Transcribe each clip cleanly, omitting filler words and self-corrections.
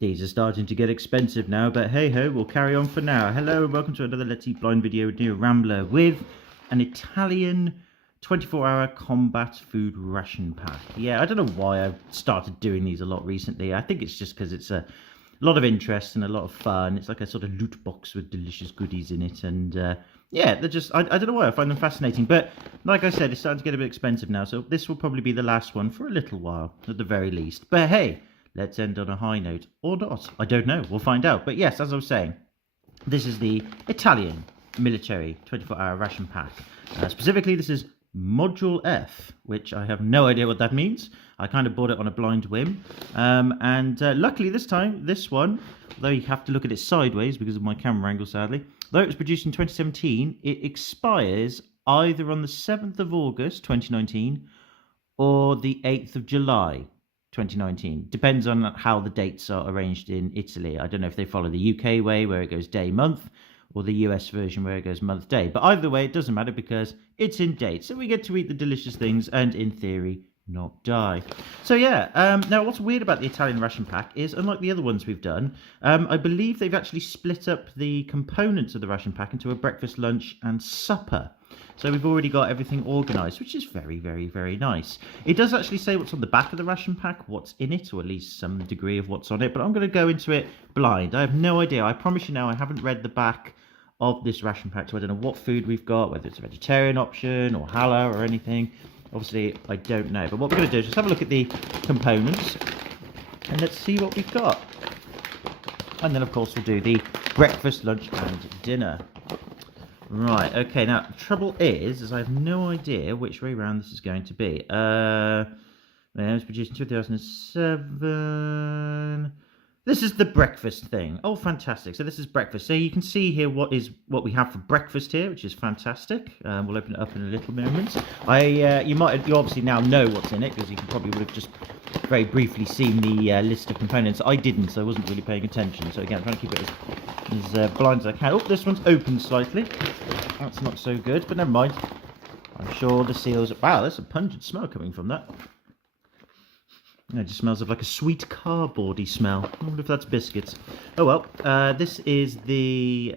These are starting to get expensive now, but hey ho, we'll carry on for now. Hello and welcome to another Let's Eat Blind video with new Rambler with an Italian 24-hour combat food ration pack. Yeah, I don't know why I've started doing these a lot recently. I think it's just because it's a lot of interest and a lot of fun. It's like a sort of loot box with delicious goodies in it, and yeah, they're just, I don't know why, I find them fascinating. But like I said, it's starting to get a bit expensive now, so this will probably be the last one for a little while, at the very least. But hey, let's end on a high note, or not. I don't know. We'll find out. But yes, as I was saying, this is the Italian military 24-hour ration pack. Specifically, this is Module F, which I have no idea what that means. I kind of bought it on a blind whim. Luckily this time, this one, though you have to look at it sideways because of my camera angle, sadly, though it was produced in 2017, it expires either on the 7th of August 2019 or the 8th of July 2019. Depends on how the dates are arranged in Italy. I don't know if they follow the UK way where it goes day month or the US version where it goes month day. But either way, it doesn't matter because it's in date. So we get to eat the delicious things and in theory not die. So yeah, now what's weird about the Italian ration pack is, unlike the other ones we've done, I believe they've actually split up the components of the ration pack into a breakfast, lunch and supper. So we've already got everything organised, which is very, very, very nice. It does actually say what's on the back of the ration pack, what's in it, or at least some degree of what's on it, but I'm going to go into it blind. I have no idea. I promise you now, I haven't read the back of this ration pack, so I don't know what food we've got, whether it's a vegetarian option or halal or anything. Obviously, I don't know. But what we're going to do is just have a look at the components and let's see what we've got. And then, of course, we'll do the breakfast, lunch and dinner. Right, okay, now, the trouble is I have no idea which way round this is going to be. It was produced in 2007. This is the breakfast thing. Oh, fantastic. So this is breakfast. So you can see here what we have for breakfast here, which is fantastic. We'll open it up in a little moment. You obviously now know what's in it, because you probably would have just very briefly seen the list of components. I didn't, so I wasn't really paying attention. So again, I'm trying to keep it as blind as I can. Oh, this one's open slightly. That's not so good, but never mind. I'm sure the seals... Wow, there's a pungent smell coming from that. It just smells of like a sweet cardboardy smell. I wonder if that's biscuits. Oh well, this is the...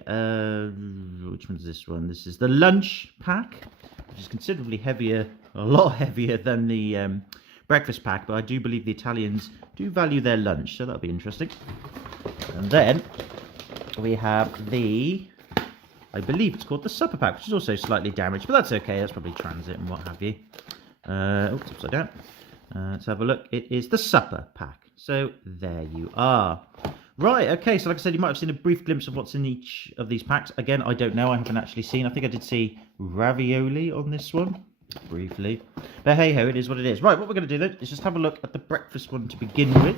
which one's this one? This is the lunch pack, which is considerably heavier, a lot heavier than the breakfast pack, but I do believe the Italians do value their lunch, so that'll be interesting. And then we have the... I believe it's called the supper pack, which is also slightly damaged, but that's okay. That's probably transit and what have you. Oops, upside down. Let's have a look. It is the supper pack. So there you are. Right, okay, so like I said, you might have seen a brief glimpse of what's in each of these packs. Again, I don't know. I haven't actually seen. I think I did see ravioli on this one, briefly. But hey ho, it is what it is. Right, what we're going to do then is just have a look at the breakfast one to begin with.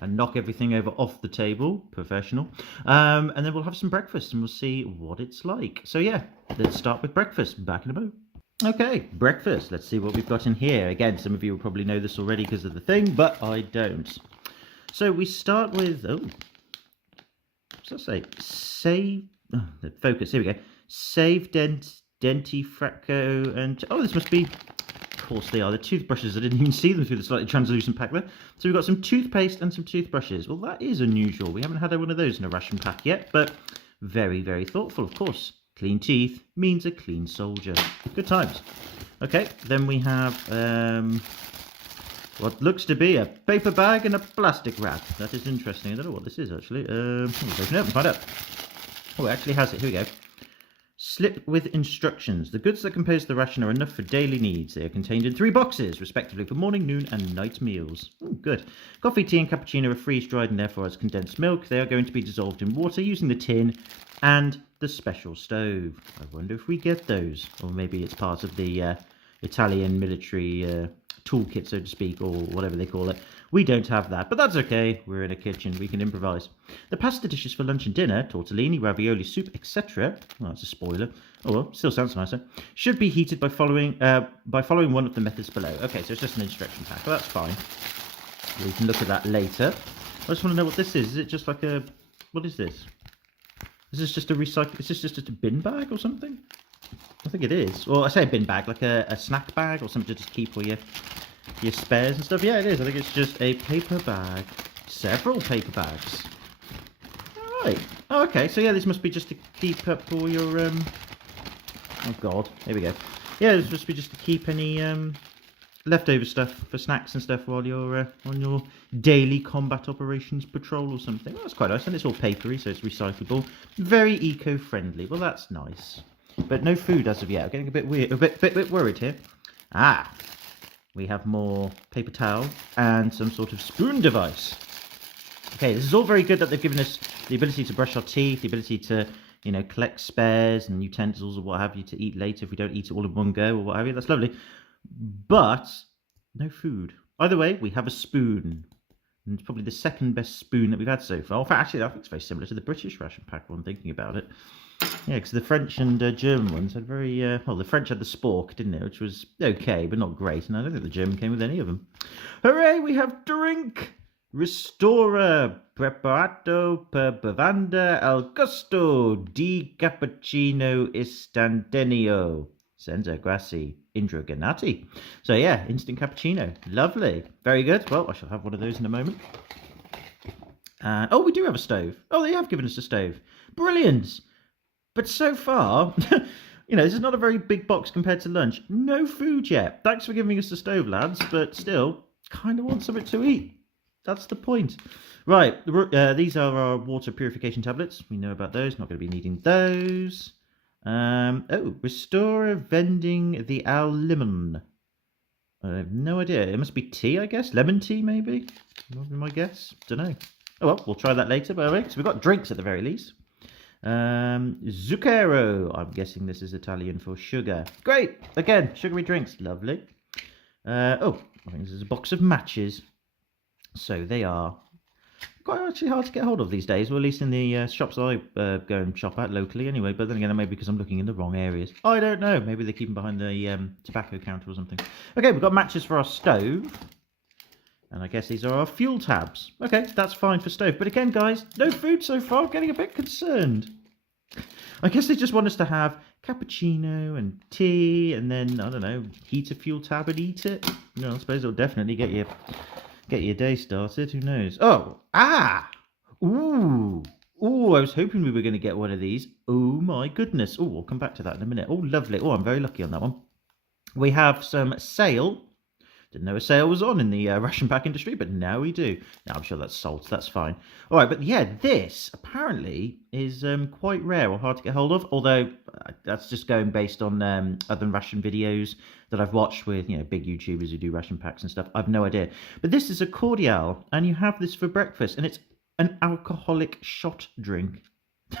And knock everything over off the table. Professional. And then we'll have some breakfast and we'll see what it's like. So yeah, let's start with breakfast. Back in a moment. Okay, breakfast. Let's see what we've got in here. Again, some of you will probably know this already because of the thing, but I don't. So we start with, oh, what's that say? Save, oh, focus, here we go. Save Dentifrico and, oh, this must be, of course they are, the toothbrushes. I didn't even see them through the slightly translucent pack there. So we've got some toothpaste and some toothbrushes. Well, that is unusual. We haven't had one of those in a ration pack yet, but very, very thoughtful, of course. Clean teeth means a clean soldier. Good times. Okay, then we have what looks to be a paper bag and a plastic wrap. That is interesting. I don't know what this is actually. Let's open it up and find out. Oh, it actually has it. Here we go. Slip with instructions. The goods that compose the ration are enough for daily needs. They are contained in 3 boxes, respectively for morning, noon and night meals. Oh, good. Coffee, tea and cappuccino are freeze-dried and therefore as condensed milk. They are going to be dissolved in water using the tin and the special stove. I wonder if we get those. Or maybe it's part of the Italian military toolkit, so to speak, or whatever they call it. We don't have that, but that's okay. We're in a kitchen. We can improvise. The pasta dishes for lunch and dinner, tortellini, ravioli, soup, etc. Well, that's a spoiler. Oh well, still sounds nicer. Should be heated by following one of the methods below. Okay, so it's just an instruction pack, but that's fine. We can look at that later. I just want to know what this is. Is it just like a... What is this? Is this just a recycle? Is this just a bin bag or something? I think it is. Well, I say a bin bag, like a snack bag or something to just keep all your spares and stuff. Yeah, it is. I think it's just a paper bag several paper bags. All right. Oh, okay. So yeah, this must be just to keep up all your Oh God. Here we go. Yeah, this must be just to keep any leftover stuff for snacks and stuff while you're on your daily combat operations patrol or something. Well, that's quite nice, and it's all papery, so it's recyclable. Very eco-friendly. Well, that's nice. But no food as of yet. I'm getting a bit weird, a bit worried here. Ah, we have more paper towel and some sort of spoon device. Okay, this is all very good that they've given us the ability to brush our teeth, the ability to, you know, collect spares and utensils or what have you to eat later if we don't eat it all in one go or what have you. That's lovely. But no food. Either way, we have a spoon. And it's probably the second best spoon that we've had so far. In fact, actually, I think it's very similar to the British ration pack one, thinking about it. Yeah, because the French and German ones had very... well, the French had the spork, didn't it? Which was okay, but not great. And I don't think the German came with any of them. Hooray, we have drink! Restorer, preparato per bevanda al gusto di cappuccino istantaneo. Senza grassi indroganati. So yeah, instant cappuccino. Lovely. Very good. Well, I shall have one of those in a moment. Oh, we do have a stove. Oh, they have given us a stove. Brilliant. But so far, you know, this is not a very big box compared to lunch. No food yet. Thanks for giving us the stove, lads. But still, kind of want something to eat. That's the point. Right. These are our water purification tablets. We know about those. Not going to be needing those. Oh, Restorer vending the al lemon. I have no idea. It must be tea, I guess. Lemon tea, maybe? That would be my guess. Don't know. Oh, well, we'll try that later, by the way. So we've got drinks at the very least. Zucchero. I'm guessing this is Italian for sugar. Great. Again, sugary drinks. Lovely. Oh, I think this is a box of matches. So they are quite actually hard to get hold of these days, or at least in the shops I go and shop at locally anyway. But then again, maybe because I'm looking in the wrong areas. I don't know. Maybe they keep them behind the tobacco counter or something. Okay, we've got matches for our stove. And I guess these are our fuel tabs. Okay, that's fine for stove. But again, guys, no food so far. I'm getting a bit concerned. I guess they just want us to have cappuccino and tea, and then, I don't know, heat a fuel tab and eat it. You know, I suppose it'll definitely get your day started. Who knows? Oh, ooh, I was hoping we were going to get one of these. Oh my goodness. Oh, I'll come back to that in a minute. Oh, lovely. Oh, I'm very lucky on that one. We have some sale. Didn't know a sale was on in the ration pack industry, but now we do. Now, I'm sure that's salt. That's fine. All right, but yeah, this apparently is quite rare or hard to get hold of. Although that's just going based on other ration videos that I've watched with, you know, big YouTubers who do ration packs and stuff. I've no idea. But this is a cordial, and you have this for breakfast, and it's an alcoholic shot drink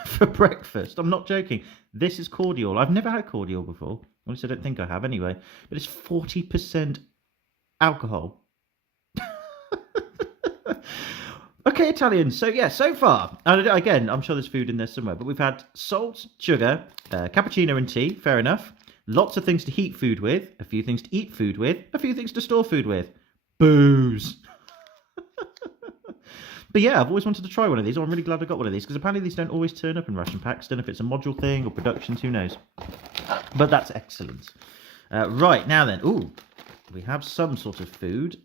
for breakfast. I'm not joking. This is cordial. I've never had cordial before. At least I don't think I have anyway. But it's 40% alcohol. Okay, Italian. So yeah, so far, again, I'm sure there's food in there somewhere, but we've had salt, sugar, cappuccino and tea. Fair enough. Lots of things to heat food with, a few things to eat food with, a few things to store food with. Booze. But yeah, I've always wanted to try one of these. I'm really glad I got one of these, because apparently these don't always turn up in ration packs. Don't know if it's a module thing or productions, who knows. But that's excellent. Right, now then. Ooh, we have some sort of food.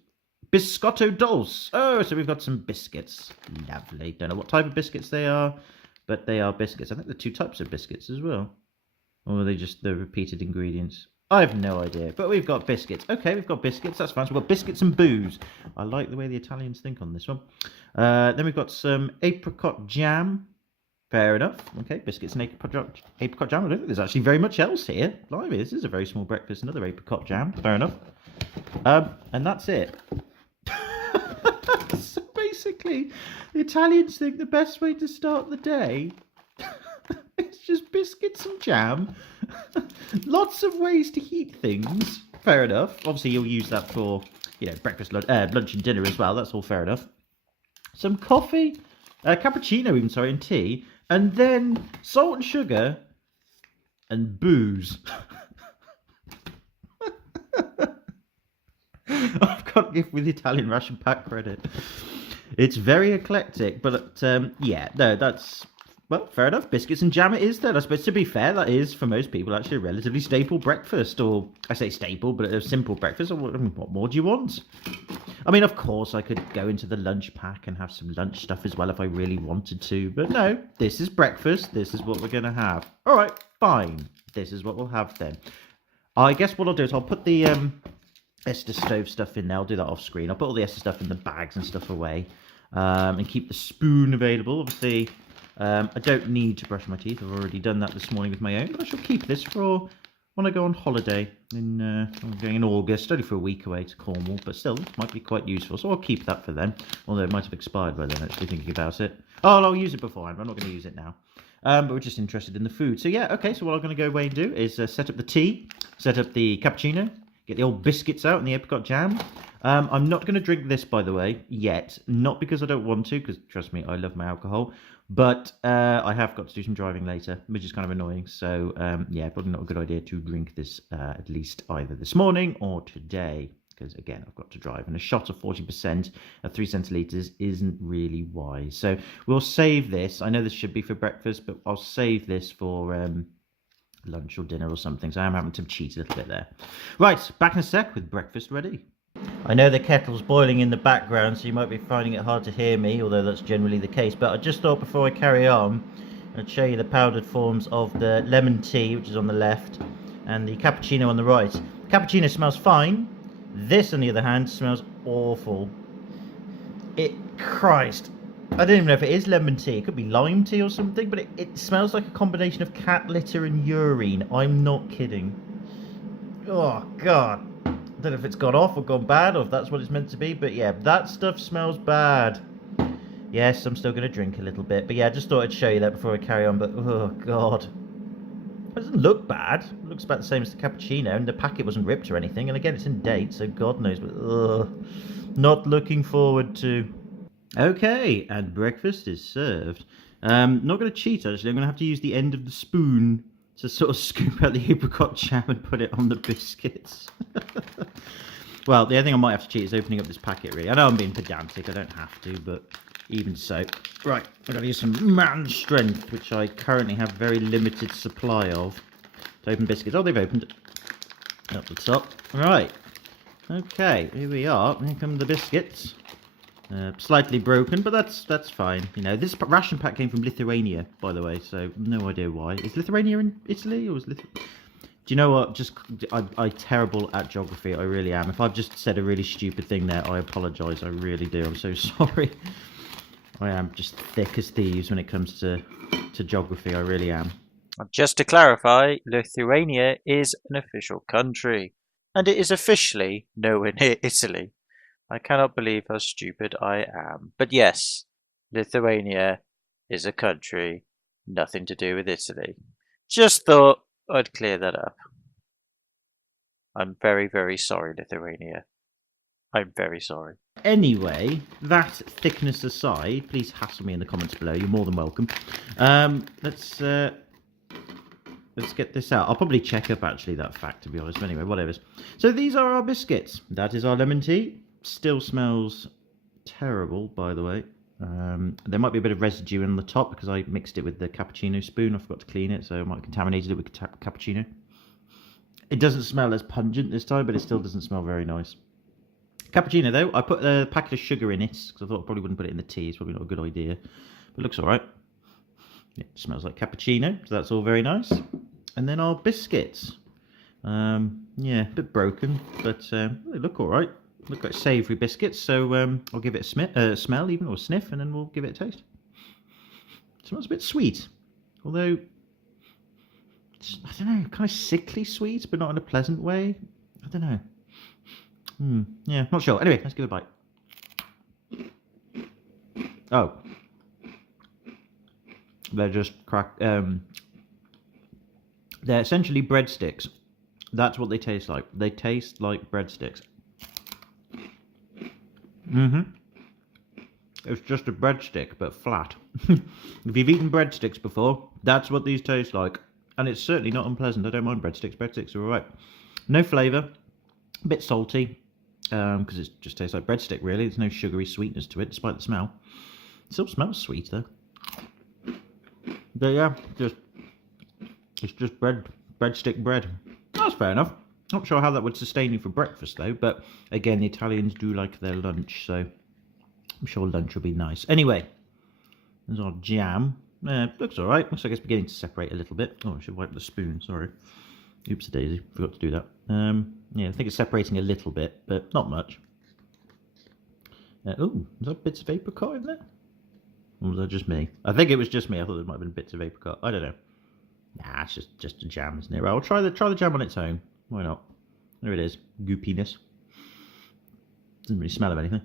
Biscotto dolce. Oh, so we've got some biscuits. Lovely. Don't know what type of biscuits they are, but they are biscuits. I think there are two types of biscuits as well. Or are they just the repeated ingredients? I have no idea. But we've got biscuits. Okay, we've got biscuits. That's fine. So we've got biscuits and booze. I like the way the Italians think on this one. Then we've got some apricot jam. Fair enough. Okay, biscuits and apricot jam. I don't think there's actually very much else here. Blimey, this is a very small breakfast. Another apricot jam. Fair enough. And that's it. So basically, the Italians think the best way to start the day is just biscuits and jam. Lots of ways to heat things. Fair enough. Obviously, you'll use that for, you know, breakfast, lunch and dinner as well. That's all fair enough. Some coffee, cappuccino even, sorry, and tea. And then salt and sugar and booze. I've got to give with Italian ration pack credit. It's very eclectic, but yeah, no, that's, well, fair enough. Biscuits and jam it is then. I suppose, to be fair, that is, for most people, actually a relatively staple breakfast. Or, I say staple, but a simple breakfast. What more do you want? I mean, of course, I could go into the lunch pack and have some lunch stuff as well if I really wanted to. But no, this is breakfast. This is what we're going to have. All right, fine. This is what we'll have then. I guess what I'll do is I'll put the Esther stove stuff in there. I'll do that off screen. I'll put all the Esther stuff in the bags and stuff away. And keep the spoon available. Obviously, I don't need to brush my teeth. I've already done that this morning with my own. But I shall keep this for when I go on holiday. I'm going in August, only for a week away to Cornwall. But still, it might be quite useful. So I'll keep that for then. Although it might have expired by then, actually, thinking about it. Oh, I'll use it beforehand. I'm not going to use it now. But we're just interested in the food. So yeah, okay. So what I'm going to go away and do is set up the tea, set up the cappuccino, get the old biscuits out and the apricot jam. I'm not going to drink this, by the way, yet. Not because I don't want to, because trust me, I love my alcohol. But I have got to do some driving later, which is kind of annoying. So yeah, probably not a good idea to drink this at least either this morning or today. Because again, I've got to drive. And a shot of 40% at 3 centilitres isn't really wise. So we'll save this. I know this should be for breakfast, but I'll save this for lunch or dinner or something. So I'm having to cheat a little bit there. Right, back in a sec with breakfast ready. I know the kettle's boiling in the background, so you might be finding it hard to hear me, although that's generally the case. But I just thought before I carry on, I'd show you the powdered forms of the lemon tea, which is on the left, and the cappuccino on the right. Cappuccino smells fine. This, on the other hand, smells awful. Christ. I don't even know if it is lemon tea. It could be lime tea or something, but it smells like a combination of cat litter and urine. I'm not kidding. Oh, God. I don't know if it's gone off or gone bad or if that's what it's meant to be, but yeah, that stuff smells bad. Yes, I'm still going to drink a little bit, but yeah, I just thought I'd show you that before I carry on, but oh, God. It doesn't look bad. It looks about the same as the cappuccino, and the packet wasn't ripped or anything. And again, it's in date, so God knows. But not looking forward to. Okay, and breakfast is served. Not going to cheat, actually. I'm going to have to use the end of the spoon to sort of scoop out the apricot jam and put it on the biscuits. Well, the other thing I might have to cheat is opening up this packet, really. I know I'm being pedantic. I don't have to, but even so. Right, I've got to use some man strength, which I currently have very limited supply of, to open biscuits. Oh, they've opened up the top. Right. Okay, here we are. Here come the biscuits. Slightly broken, but that's fine. You know, this ration pack came from Lithuania, by the way, so no idea why. Is Lithuania in Italy, or is Do you know what? I'm terrible at geography. I really am. If I've just said a really stupid thing there, I apologise. I really do. I'm so sorry. I am just thick as thieves when it comes to geography. I really am. Just to clarify, Lithuania is an official country, and it is officially nowhere near Italy. I cannot believe how stupid I am. But yes, Lithuania is a country, nothing to do with Italy. Just thought I'd clear that up. I'm very, very sorry, Lithuania. I'm very sorry. Anyway, that thickness aside, please hassle me in the comments below. You're more than welcome. Let's get this out. I'll probably check up actually that fact, to be honest. But anyway, whatever. So these are our biscuits. That is our lemon tea. Still smells terrible, by the way. There might be a bit of residue on the top because I mixed it with the cappuccino spoon. I forgot to clean it, so I might have contaminated it with cappuccino. It doesn't smell as pungent this time, but it still doesn't smell very nice. Cappuccino, though, I put a packet of sugar in it because I thought I probably wouldn't put it in the tea. It's probably not a good idea, but it looks all right. It smells like cappuccino, so that's all very nice. And then our biscuits. Yeah, a bit broken, but they look all right. Look like savoury biscuits, so I'll give it a smell even, or a sniff, and then we'll give it a taste. It smells a bit sweet, although, I don't know, kind of sickly sweet, but not in a pleasant way. I don't know. Yeah, not sure. Anyway, let's give it a bite. Oh. They're just they're essentially breadsticks. That's what they taste like. They taste like breadsticks. It's just a breadstick, but flat. If you've eaten breadsticks before, that's what these taste like. And it's certainly not unpleasant. I don't mind breadsticks. Breadsticks are alright. No flavour. A bit salty. Because it just tastes like breadstick, really. There's no sugary sweetness to it, despite the smell. It still smells sweet, though. But yeah, it's just breadstick bread. That's fair enough. Not sure how that would sustain you for breakfast though, but again, the Italians do like their lunch, so I'm sure lunch will be nice. Anyway, there's our jam. Looks alright. Looks like it's beginning to separate a little bit. Oh, I should wipe the spoon, sorry. Oops, daisy, forgot to do that. Yeah, I think it's separating a little bit, but not much. Oh, is that bits of apricot in there? Or was that just me? I think it was just me. I thought there might have been bits of apricot. I don't know. Nah, it's just a jam, isn't it? Right, I'll try the jam on its own. Why not? There it is. Goopiness. Doesn't really smell of anything.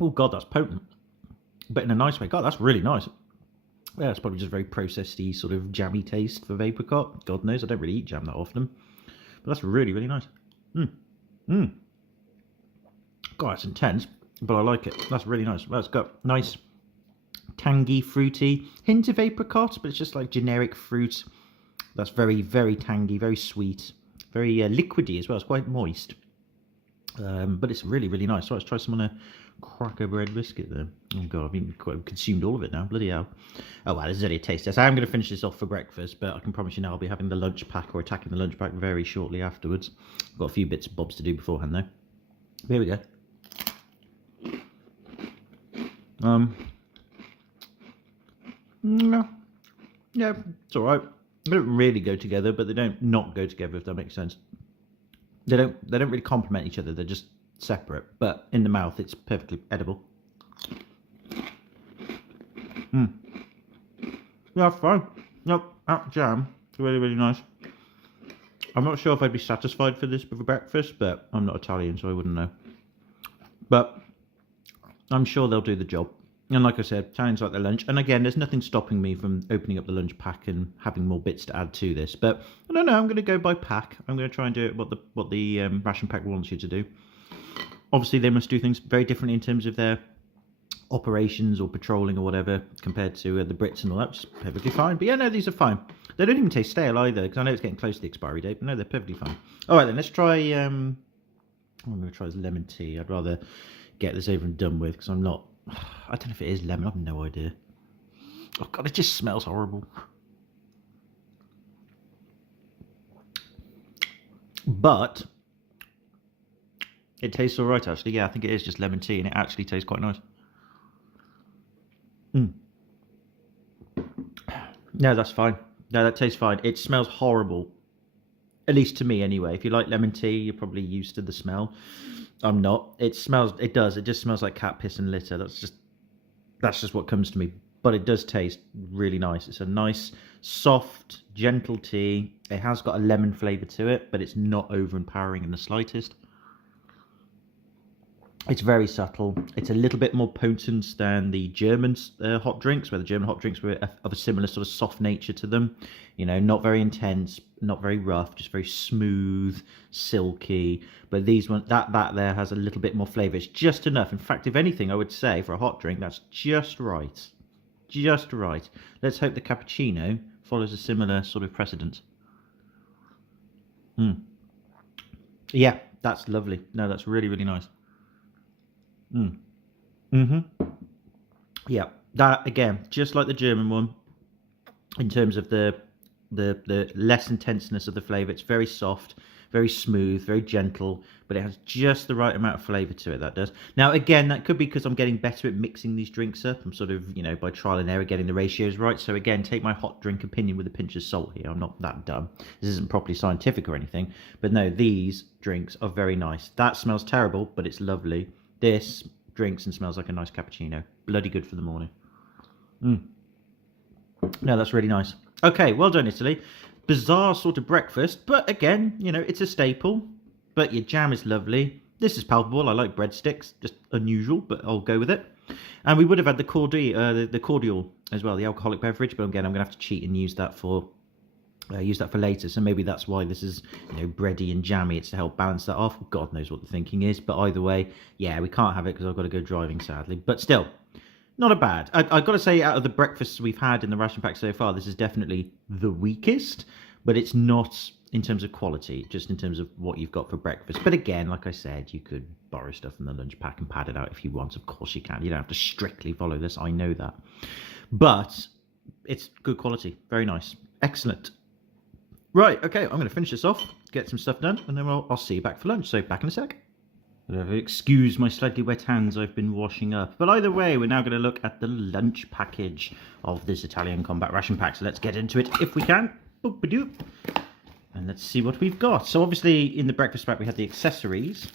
Oh god, that's potent. But in a nice way. God, that's really nice. Yeah, it's probably just very processedy, sort of jammy taste for apricot. God knows, I don't really eat jam that often. But that's really, really nice. God, it's intense, but I like it. That's really nice. Well, it's got nice, tangy, fruity hint of apricot, but it's just like generic fruit. That's very, very tangy, very sweet, very liquidy as well. It's quite moist. But it's really, really nice. So let's try some on a cracker bread biscuit there. Oh god, I've consumed all of it now. Bloody hell. Oh well, this is only a taste test. I am going to finish this off for breakfast, but I can promise you now I'll be having the lunch pack or attacking the lunch pack very shortly afterwards. I've got a few bits and bobs to do beforehand though. Here we go. Yeah, it's alright. They don't really go together, but they don't not go together, if that makes sense. They don't really complement each other, they're just separate, but in the mouth it's perfectly edible. Yeah, fine. Nope, that jam, it's really, really nice. I'm not sure if I'd be satisfied for this for breakfast, but I'm not Italian, so I wouldn't know. But I'm sure they'll do the job. And like I said, Italians like their lunch. And again, there's nothing stopping me from opening up the lunch pack and having more bits to add to this. But I don't know, I'm going to go by pack. I'm going to try and do it what the ration pack wants you to do. Obviously, they must do things very differently in terms of their operations or patrolling or whatever compared to the Brits and all that, which is perfectly fine. But yeah, no, these are fine. They don't even taste stale either, because I know it's getting close to the expiry date. But no, they're perfectly fine. All right, then, let's try... I'm going to try this lemon tea. I'd rather get this over and done with, because I'm not... I don't know if it is lemon. I have no idea. Oh god, it just smells horrible. But it tastes all right, actually. Yeah, I think it is just lemon tea, and it actually tastes quite nice. No, that's fine. No, that tastes fine. It smells horrible. At least to me, anyway. If you like lemon tea, you're probably used to the smell. I'm not. It just smells like cat piss and litter. That's just what comes to me. But it does taste really nice. It's a nice, soft, gentle tea. It has got a lemon flavour to it, but it's not overpowering in the slightest. It's very subtle. It's a little bit more potent than the German hot drinks, where the German hot drinks were of a similar sort of soft nature to them. You know, not very intense, not very rough, just very smooth, silky. But these ones, that there has a little bit more flavour. It's just enough. In fact, if anything, I would say for a hot drink, that's just right. Just right. Let's hope the cappuccino follows a similar sort of precedent. Yeah, that's lovely. No, that's really, really nice. Yeah, that again, just like the German one, in terms of the less intenseness of the flavour. It's very soft, very smooth, very gentle, but it has just the right amount of flavour to it, that does. Now, again, that could be because I'm getting better at mixing these drinks up. I'm sort of, you know, by trial and error, getting the ratios right. So again, take my hot drink opinion with a pinch of salt here. I'm not that dumb. This isn't properly scientific or anything. But no, these drinks are very nice. That smells terrible, but it's lovely. This drinks and smells like a nice cappuccino. Bloody good for the morning. No, that's really nice. Okay, well done, Italy. Bizarre sort of breakfast, but again, you know, it's a staple. But your jam is lovely. This is palpable. I like breadsticks. Just unusual, but I'll go with it. And we would have had the cordial as well, the alcoholic beverage. But again, I'm going to have to cheat and use that for later. So maybe that's why this is, you know, bready and jammy. It's to help balance that off. God knows what the thinking is. But either way, yeah, we can't have it because I've got to go driving, sadly. But still, not a bad. I've got to say, out of the breakfasts we've had in the ration pack so far, this is definitely the weakest. But it's not in terms of quality, just in terms of what you've got for breakfast. But again, like I said, you could borrow stuff from the lunch pack and pad it out if you want. Of course you can. You don't have to strictly follow this. I know that. But it's good quality. Very nice. Excellent. Right, okay, I'm going to finish this off, get some stuff done, and then I'll see you back for lunch. So back in a sec. Excuse my slightly wet hands, I've been washing up. But either way, we're now going to look at the lunch package of this Italian combat ration pack. So let's get into it if we can. Boop-a-doop. And let's see what we've got. So obviously in the breakfast pack we had the accessories.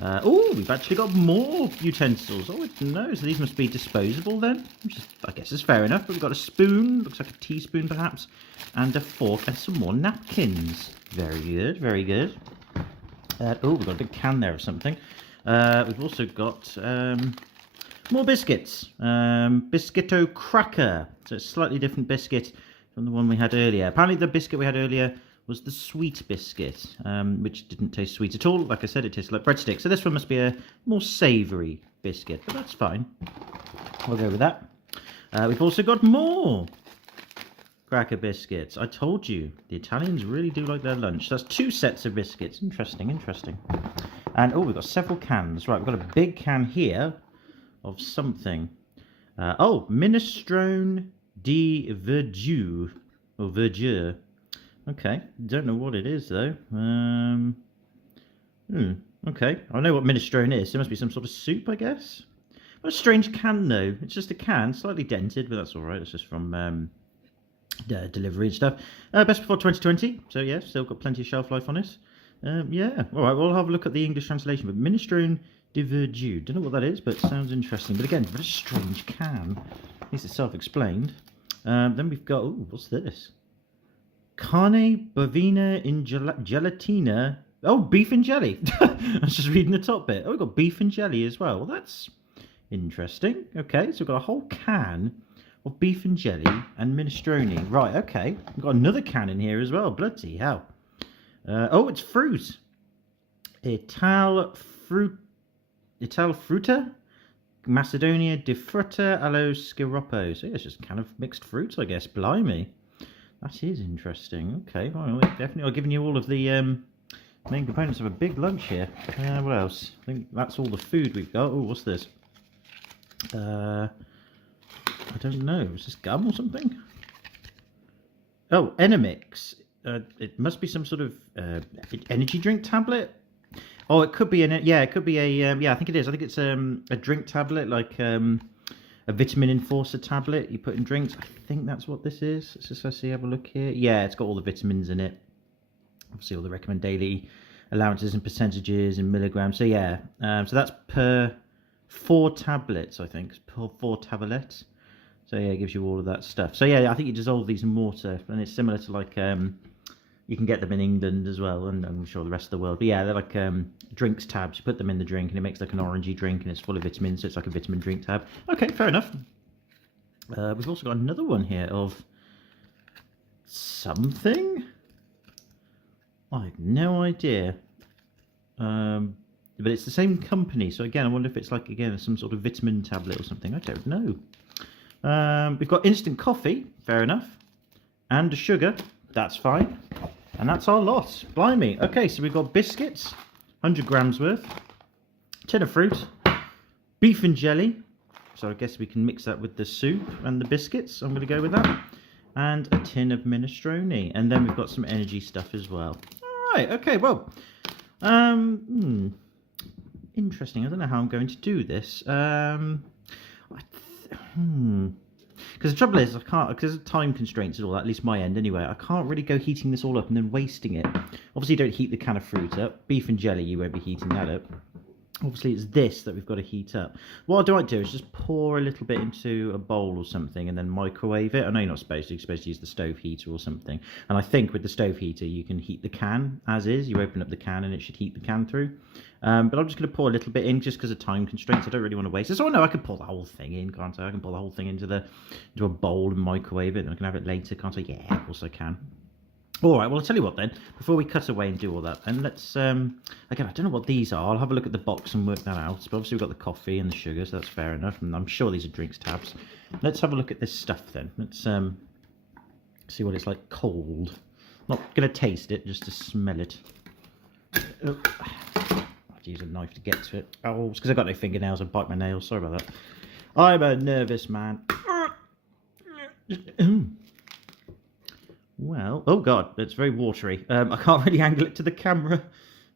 Oh, we've actually got more utensils. Oh, no, so these must be disposable then, which is, I guess is fair enough. But we've got a spoon, looks like a teaspoon perhaps, and a fork and some more napkins. Very good, very good. Oh, we've got a big can there of something. We've also got more biscuits. Biscuito cracker. So it's a slightly different biscuit from the one we had earlier. Apparently the biscuit we had earlier was the sweet biscuit, which didn't taste sweet at all. Like I said, it tastes like breadsticks. So this one must be a more savoury biscuit, but that's fine. We'll go with that. We've also got more cracker biscuits. I told you, the Italians really do like their lunch. So that's 2 sets of biscuits. Interesting, interesting. And, oh, we've got several cans. Right, we've got a big can here of something. Oh, minestrone di verdure. Or verdure. Okay, don't know what it is, though. Okay, I know what minestrone is. It must be some sort of soup, I guess. What a strange can, though. It's just a can, slightly dented, but that's all right. It's just from delivery and stuff. Best before 2020, so yeah, still got plenty of shelf life on it. Yeah, all right, we'll have a look at the English translation. But minestrone de verdure, don't know what that is, but sounds interesting. But again, what a strange can. At least it's self-explained. Then we've got, oh, what's this? Carne bovina in gelatina. Oh, beef and jelly. I was just reading the top bit. Oh, we've got beef and jelly as well. Well, that's interesting. Okay, so we've got a whole can of beef and jelly and minestrone. Right, okay. We've got another can in here as well. Bloody hell. Oh, it's fruit. Ital Fruta? Macedonia di Frutta allo Sciroppo. So yeah, it's just kind of mixed fruits, I guess. Blimey. That is interesting. Okay, well, definitely I've given you all of the main components of a big lunch here. What else? I think that's all the food we've got. Oh, what's this? I don't know. Is this gum or something? Oh, Enemix. It must be some sort of energy drink tablet. Oh, it could be it could be a yeah. I think it is. I think it's a drink tablet, like a vitamin enforcer tablet you put in drinks. I think that's what this is. Let's just have a look here. Yeah, it's got all the vitamins in it. Obviously, all the recommended daily allowances and percentages in milligrams. So yeah, so that's per 4 tablets, I think. Per 4 tablets. So yeah, it gives you all of that stuff. So yeah, I think you dissolve these in water, and it's similar to like you can get them in England as well, and I'm sure the rest of the world. But yeah, they're like drinks tabs. You put them in the drink, and it makes like an orangey drink, and it's full of vitamins, so it's like a vitamin drink tab. Okay, fair enough. We've also got another one here of something. I have no idea. But it's the same company, so again, I wonder if it's like, again, some sort of vitamin tablet or something. I don't know. We've got instant coffee, fair enough, and a sugar, that's fine, and that's our lot. Blimey. Okay, so we've got biscuits, 100 grams worth, tin of fruit, beef and jelly, so I guess we can mix that with the soup and the biscuits. I'm going to go with that, and a tin of minestrone, and then we've got some energy stuff as well. All right, okay, well, interesting. I don't know how I'm going to do this. Because the trouble is, I can't, because of time constraints and all that, at least my end anyway, I can't really go heating this all up and then wasting it. Obviously, don't heat the can of fruit up. Beef and jelly, you won't be heating that up. Obviously, it's this that we've got to heat up. What I might do is just pour a little bit into a bowl or something and then microwave it. I know you're not supposed to. You're supposed to use the stove heater or something. And I think with the stove heater, you can heat the can as is. You open up the can and it should heat the can through. But I'm just going to pour a little bit in just because of time constraints. I don't really want to waste it. So I know I can pour the whole thing in, can't I? I can pour the whole thing into a bowl and microwave it. And I can have it later, can't I? Yeah, of course I can. All right, well, I'll tell you what then, before we cut away and do all that, and let's, again, I don't know what these are. I'll have a look at the box and work that out. But obviously we've got the coffee and the sugar, so that's fair enough. And I'm sure these are drinks tabs. Let's have a look at this stuff then. Let's see what it's like cold. Not going to taste it, just to smell it. Oh, I have to use a knife to get to it. Oh, it's because I've got no fingernails. I bite my nails. Sorry about that. I'm a nervous man. Well, oh god, it's very watery. I can't really angle it to the camera.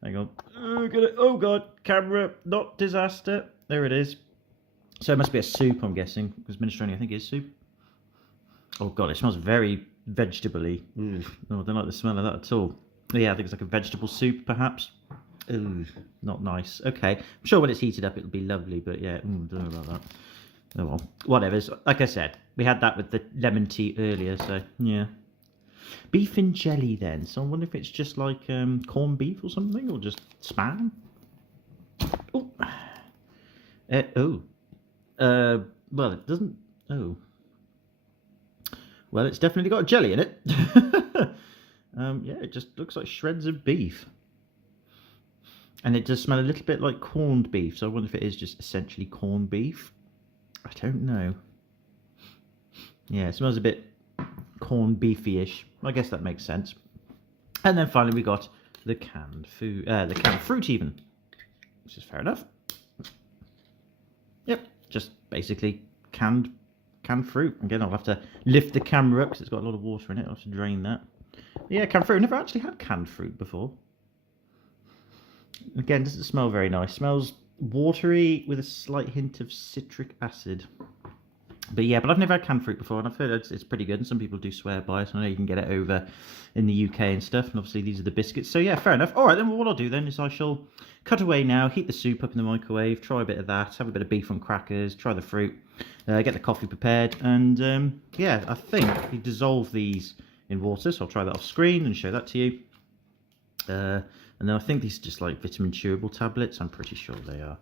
Hang on. Oh god, camera, not disaster. There it is. So it must be a soup, I'm guessing, because minestrone, I think, is soup. Oh god, it smells very vegetable-y. No, I don't like the smell of that at all. Yeah, I think it's like a vegetable soup, perhaps. Ooh, not nice. Okay, I'm sure when it's heated up, it'll be lovely, but yeah, don't know about that. Oh well, whatever. Like I said, we had that with the lemon tea earlier, so yeah. Beef in jelly then. So I wonder if it's just like corned beef or something, or just spam. Oh. Well, it doesn't. Oh. Well, it's definitely got jelly in it. Yeah, it just looks like shreds of beef. And it does smell a little bit like corned beef, so I wonder if it is just essentially corned beef. I don't know. Yeah, it smells a bit corned beefy-ish. I guess that makes sense. And then finally we got the canned food, the canned fruit even, which is fair enough. Yep, just basically canned fruit. Again, I'll have to lift the camera up because it's got a lot of water in it. I'll have to drain that. Yeah, canned fruit. I've never actually had canned fruit before. Again, doesn't smell very nice. Smells watery with a slight hint of citric acid. But yeah, but I've never had canned fruit before, and I've heard it's pretty good, and some people do swear by it. I know you can get it over in the UK and stuff, and obviously these are the biscuits. So yeah, fair enough. All right, then what I'll do then is I shall cut away now, heat the soup up in the microwave, try a bit of that, have a bit of beef on crackers, try the fruit, get the coffee prepared, and yeah, I think we dissolve these in water, so I'll try that off screen and show that to you. And then I think these are just like vitamin chewable tablets. I'm pretty sure they are.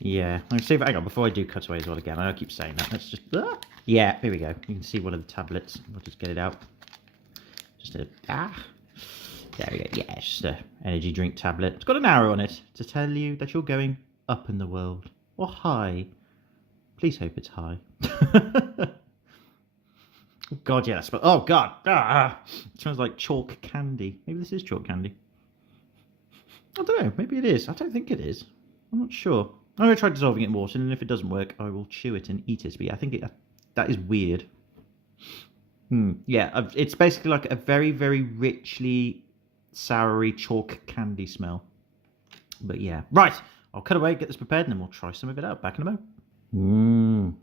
Yeah, I'm see if hang on before I do cut away as well again. I keep saying that. Let's just yeah, here we go. You can see one of the tablets. I'll just get it out. Just a there we go. Yeah, it's just a energy drink tablet. It's got an arrow on it to tell you that you're going up in the world or high. Please hope it's high. Oh god, yeah, oh god, it smells like chalk candy. Maybe this is chalk candy. I don't know. Maybe it is. I don't think it is. I'm not sure. I'm going to try dissolving it in water, and if it doesn't work, I will chew it and eat it. But yeah, I think that is weird. Yeah, it's basically like a very, very richly soury chalk candy smell. But yeah. Right, I'll cut away, get this prepared, and then we'll try some of it out. Back in a moment.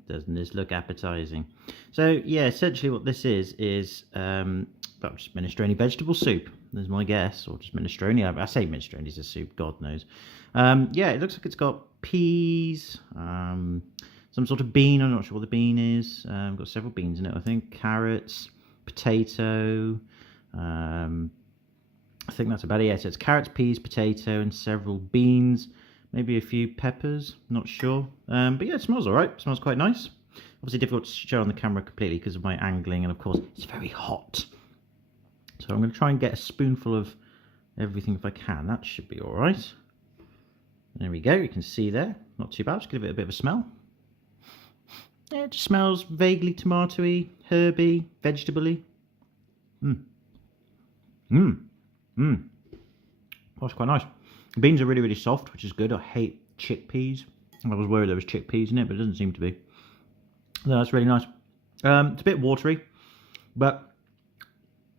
Doesn't this look appetizing? So yeah, essentially what this is well, just minestrone vegetable soup. There's my guess, or just minestrone. I say minestrone is a soup, God knows. Yeah, it looks like it's got peas, some sort of bean. I'm not sure what the bean is. Got several beans in it, I think. Carrots, potato. I think that's about it. Yeah, so it's carrots, peas, potato, and several beans. Maybe a few peppers, not sure. But yeah, it smells all right. It smells quite nice. Obviously difficult to show on the camera completely because of my angling, and of course it's very hot. So I'm going to try and get a spoonful of everything if I can. That should be all right. There we go. You can see there. Not too bad. Just give it a bit of a smell. Yeah, it just smells vaguely tomatoey, herby, vegetable-y. That's quite nice. The beans are really, really soft, which is good. I hate chickpeas. I was worried there was chickpeas in it, but it doesn't seem to be. No, that's really nice. It's a bit watery, but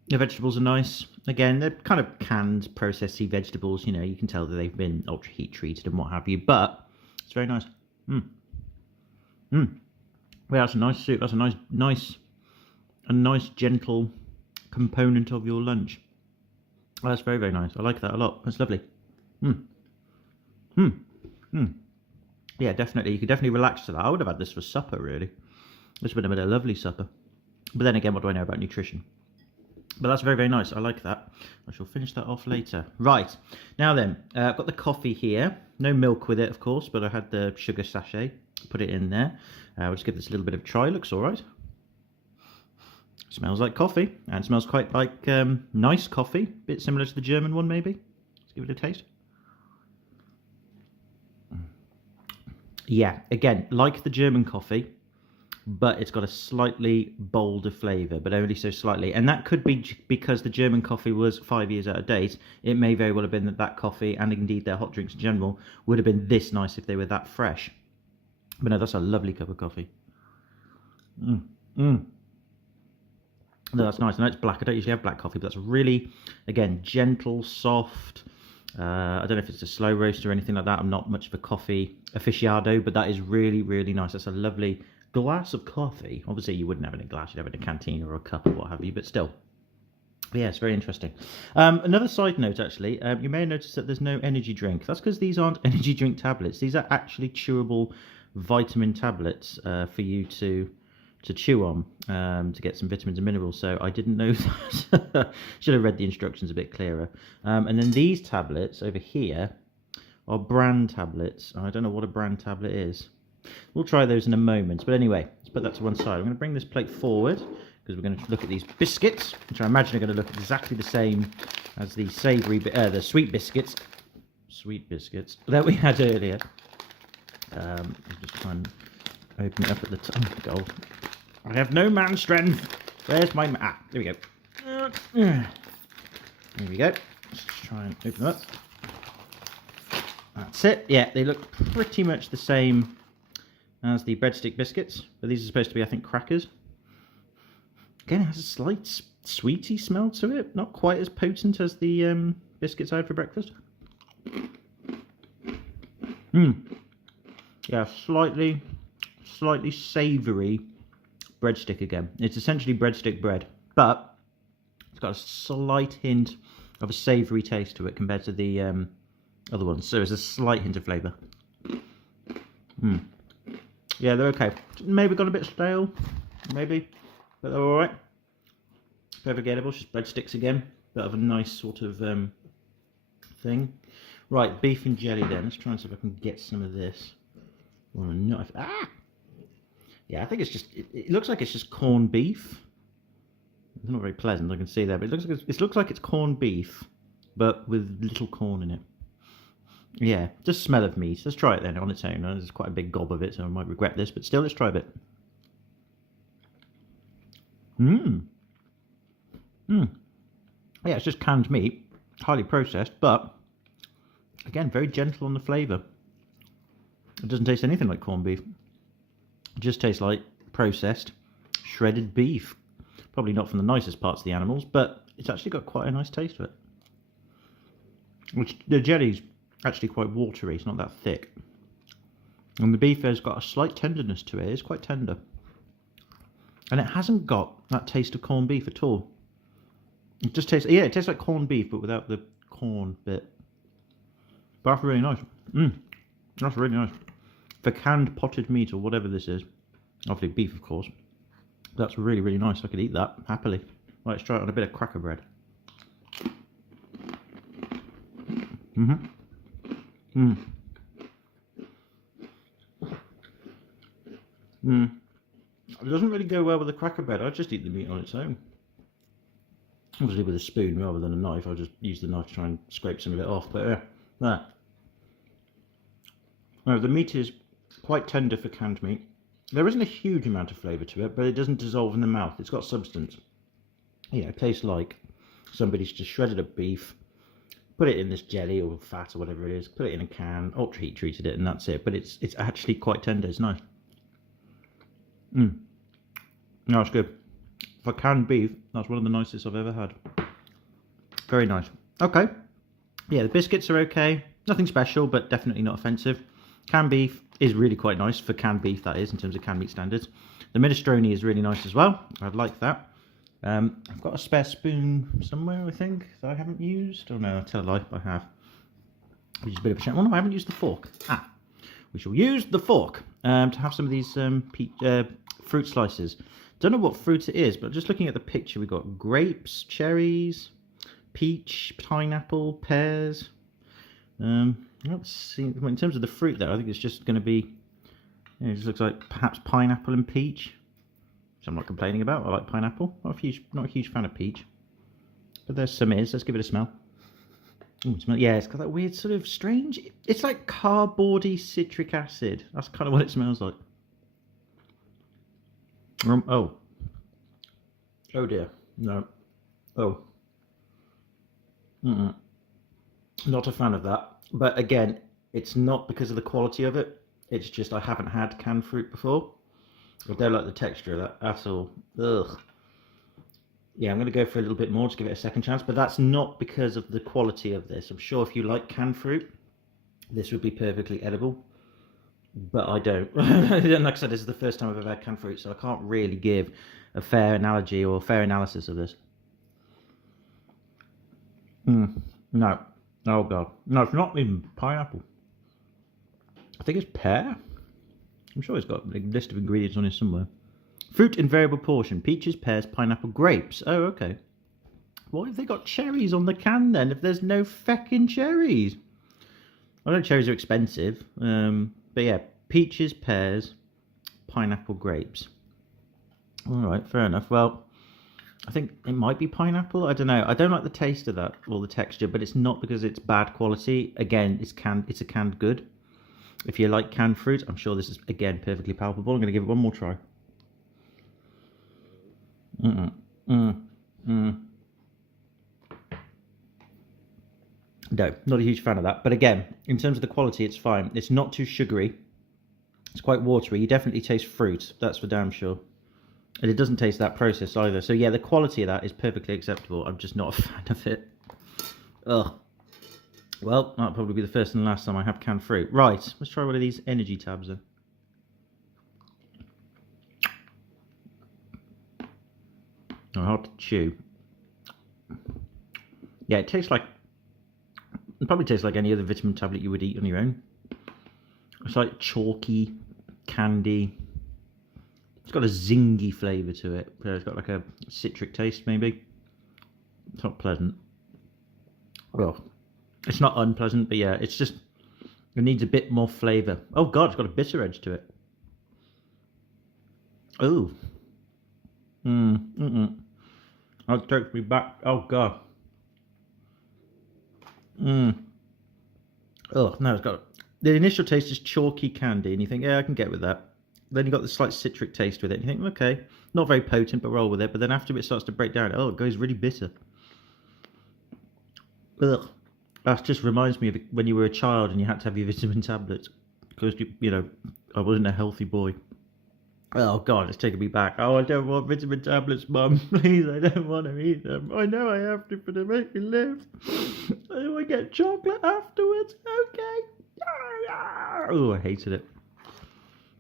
the vegetables are nice. Again, they're kind of canned, processy vegetables. You know, you can tell that they've been ultra heat treated and what have you, but it's very nice. Well, that's a nice soup. That's a nice gentle component of your lunch. Oh, that's very, very nice. I like that a lot. That's lovely. Yeah, definitely. You could definitely relax to that. I would have had this for supper, really. This would have been a lovely supper. But then again, what do I know about nutrition? But that's very, very nice. I like that. I shall finish that off later. Right. Now then, I've got the coffee here. No milk with it, of course, but I had the sugar sachet. Put it in there. We'll just give this a little bit of a try. Looks all right. Smells like coffee. And smells quite like nice coffee. Bit similar to the German one, maybe. Let's give it a taste. Yeah, again, like the German coffee, but it's got a slightly bolder flavour, but only so slightly. And that could be because the German coffee was 5 years out of date. It may very well have been that coffee, and indeed their hot drinks in general, would have been this nice if they were that fresh. But no, that's a lovely cup of coffee. No, that's nice. I know it's black. I don't usually have black coffee, but that's really, again, gentle, soft. I don't know if it's a slow roast or anything like that. I'm not much of a coffee aficionado, but that is really, really nice. That's a lovely glass of coffee. Obviously, you wouldn't have it in a glass. You'd have it in a canteen or a cup or what have you, but still. Yeah, it's very interesting. Another side note, actually, you may have noticed that there's no energy drink. That's because these aren't energy drink tablets. These are actually chewable vitamin tablets for you to chew on to get some vitamins and minerals. So I didn't know that. Should have read the instructions a bit clearer. And then these tablets over here are brand tablets. I don't know what a brand tablet is. We'll try those in a moment. But anyway, let's put that to one side. I'm going to bring this plate forward because we're going to look at these biscuits, which I imagine are going to look exactly the same as the savoury, the sweet biscuits that we had earlier. Just try and open it up at the top. Oh, God. I have no man strength. Where's my there we go. There we go. Let's try and open them up. That's it. Yeah, they look pretty much the same as the breadstick biscuits, but these are supposed to be, I think, crackers. Again, it has a slight sweety smell to it. Not quite as potent as the biscuits I had for breakfast. Yeah, slightly savoury breadstick again. It's essentially breadstick bread, but it's got a slight hint of a savoury taste to it compared to the other ones. So there's a slight hint of flavour. Yeah, they're okay. Maybe got a bit stale, maybe, but they're all right. Perfectly edible. Just breadsticks again. Bit of a nice sort of thing. Right, beef and jelly then. Let's try and see if I can get some of this on a knife. Ah! Yeah, I think it's just, it looks like it's just corned beef. It's not very pleasant, I can see that, but it looks like it's corned beef, but with little corn in it. Yeah, just smell of meat. Let's try it then on its own. There's quite a big gob of it, so I might regret this, but still, let's try a bit. Yeah, it's just canned meat, highly processed, but again, very gentle on the flavour. It doesn't taste anything like corned beef. It just tastes like processed, shredded beef. Probably not from the nicest parts of the animals, but it's actually got quite a nice taste to it. The jelly's actually quite watery, it's not that thick. And the beef has got a slight tenderness to it, it's quite tender. And it hasn't got that taste of corned beef at all. It just tastes, yeah, it tastes like corned beef, but without the corn bit. But that's really nice. That's really nice. For canned potted meat or whatever this is, obviously beef, of course. That's really, really nice. I could eat that happily. Right, let's try it on a bit of cracker bread. It doesn't really go well with the cracker bread. I just eat the meat on its own. Obviously with a spoon rather than a knife. I'll just use the knife to try and scrape some of it off. But there. No, the meat is quite tender for canned meat. There isn't a huge amount of flavour to it, but it doesn't dissolve in the mouth. It's got substance. You know, it tastes like somebody's just shredded up beef, put it in this jelly or fat or whatever it is, put it in a can, ultra heat treated it, and that's it. But it's actually quite tender. It's nice. No, it's good. For canned beef, that's one of the nicest I've ever had. Very nice. Okay. Yeah, the biscuits are okay. Nothing special, but definitely not offensive. Canned beef is really quite nice for canned beef, that is, in terms of canned meat standards. The minestrone is really nice as well. I'd like that. I've got a spare spoon somewhere, I think, that I haven't used. Oh no, I tell a lie, I have. Which is a bit of a shame. Oh no, I haven't used the fork. We shall use the fork to have some of these fruit slices. Don't know what fruit it is, but just looking at the picture, we've got grapes, cherries, peach, pineapple, pears. Let's see. In terms of the fruit, though, I think it's just going to be. You know, it just looks like perhaps pineapple and peach, which I'm not complaining about. I like pineapple. Not a huge fan of peach, but there's some is. Let's give it a smell. Ooh, smell. Yeah, it's got that weird sort of strange. It's like cardboardy citric acid. That's kind of what it smells like. Oh dear, no. Not a fan of that. But again, it's not because of the quality of it. It's just I haven't had canned fruit before. I don't like the texture of that at all. Ugh. Yeah, I'm going to go for a little bit more to give it a second chance, but that's not because of the quality of this. I'm sure if you like canned fruit, this would be perfectly edible, but I don't. And like I said, this is the first time I've ever had canned fruit, so I can't really give a fair analogy or fair analysis of this. No. Oh god. No, it's not even pineapple. I think it's pear. I'm sure it's got a list of ingredients on it somewhere. Fruit in variable portion. Peaches, pears, pineapple, grapes. Oh, okay. Why have they got cherries on the can then if there's no feckin' cherries? I know cherries are expensive. But yeah, peaches, pears, pineapple, grapes. Alright, fair enough. Well, I think it might be pineapple. I don't know. I don't like the taste of that or the texture, but it's not because it's bad quality. Again, it's canned. It's a canned good. If you like canned fruit, I'm sure this is again perfectly palpable. I'm going to give it one more try. No, not a huge fan of that. But again, in terms of the quality, it's fine. It's not too sugary. It's quite watery. You definitely taste fruit. That's for damn sure. And it doesn't taste that processed either. So yeah, the quality of that is perfectly acceptable. I'm just not a fan of it. Ugh. Well, that'll probably be the first and last time I have canned fruit. Right, let's try one of these energy tabs then. Oh, hard to chew. Yeah, it tastes like... It probably tastes like any other vitamin tablet you would eat on your own. It's like chalky, candy. It's got a zingy flavour to it. It's got like a citric taste, maybe. It's not pleasant. Well, it's not unpleasant, but yeah, it's just... It needs a bit more flavour. Oh god, it's got a bitter edge to it. Oh. That takes me back. Oh god. Oh, no, it's got... The initial taste is chalky candy, and you think, yeah, I can get with that. Then you got the slight citric taste with it. You think, okay, not very potent, but roll with it. But then after it starts to break down, oh, it goes really bitter. Ugh. That just reminds me of when you were a child and you had to have your vitamin tablets because you know, I wasn't a healthy boy. Oh god, it's taking me back. Oh, I don't want vitamin tablets, Mum. Please, I don't want to eat them. I know I have to, but they make me live. Oh, I get chocolate afterwards. Okay. Oh, I hated it.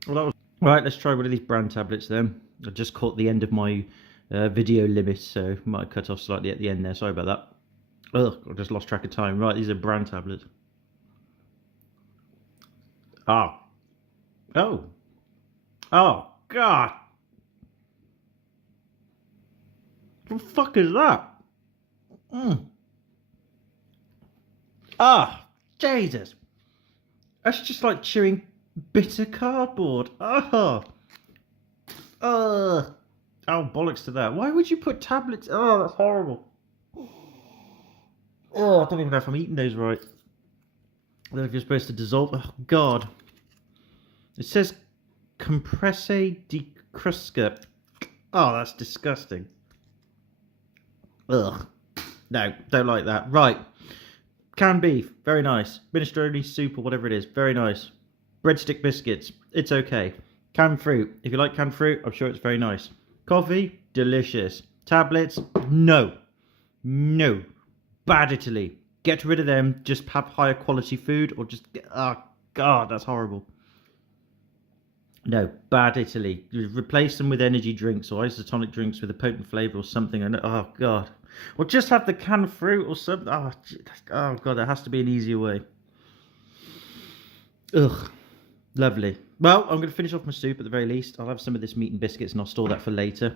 Well, that was... Right, let's try one of these brand tablets then. I just caught the end of my video limit, so might have cut off slightly at the end there. Sorry about that. Ugh, I just lost track of time. Right, these are brand tablets. Oh. Oh. Oh, God. What the fuck is that? Ah, Jesus. That's just like chewing bitter cardboard. Oh, oh, bollocks to that. Why would you put tablets? Oh, that's horrible. Oh, I don't even know if I'm eating those right. I don't know if you're supposed to dissolve. Oh, God. It says compresse de crusca. Oh, that's disgusting. Ugh. No, don't like that. Right. Canned beef, very nice. Minestrone soup or whatever it is, very nice. Breadstick biscuits, it's okay. Canned fruit, if you like canned fruit, I'm sure it's very nice. Coffee, delicious. Tablets, no. No. Bad Italy. Get rid of them, just have higher quality food or just... Oh, God, that's horrible. No, bad Italy. Replace them with energy drinks or isotonic drinks with a potent flavour or something. Oh, God. Or just have the canned fruit or something. Oh, God, there has to be an easier way. Ugh. Lovely. Well, I'm going to finish off my soup at the very least. I'll have some of this meat and biscuits and I'll store that for later.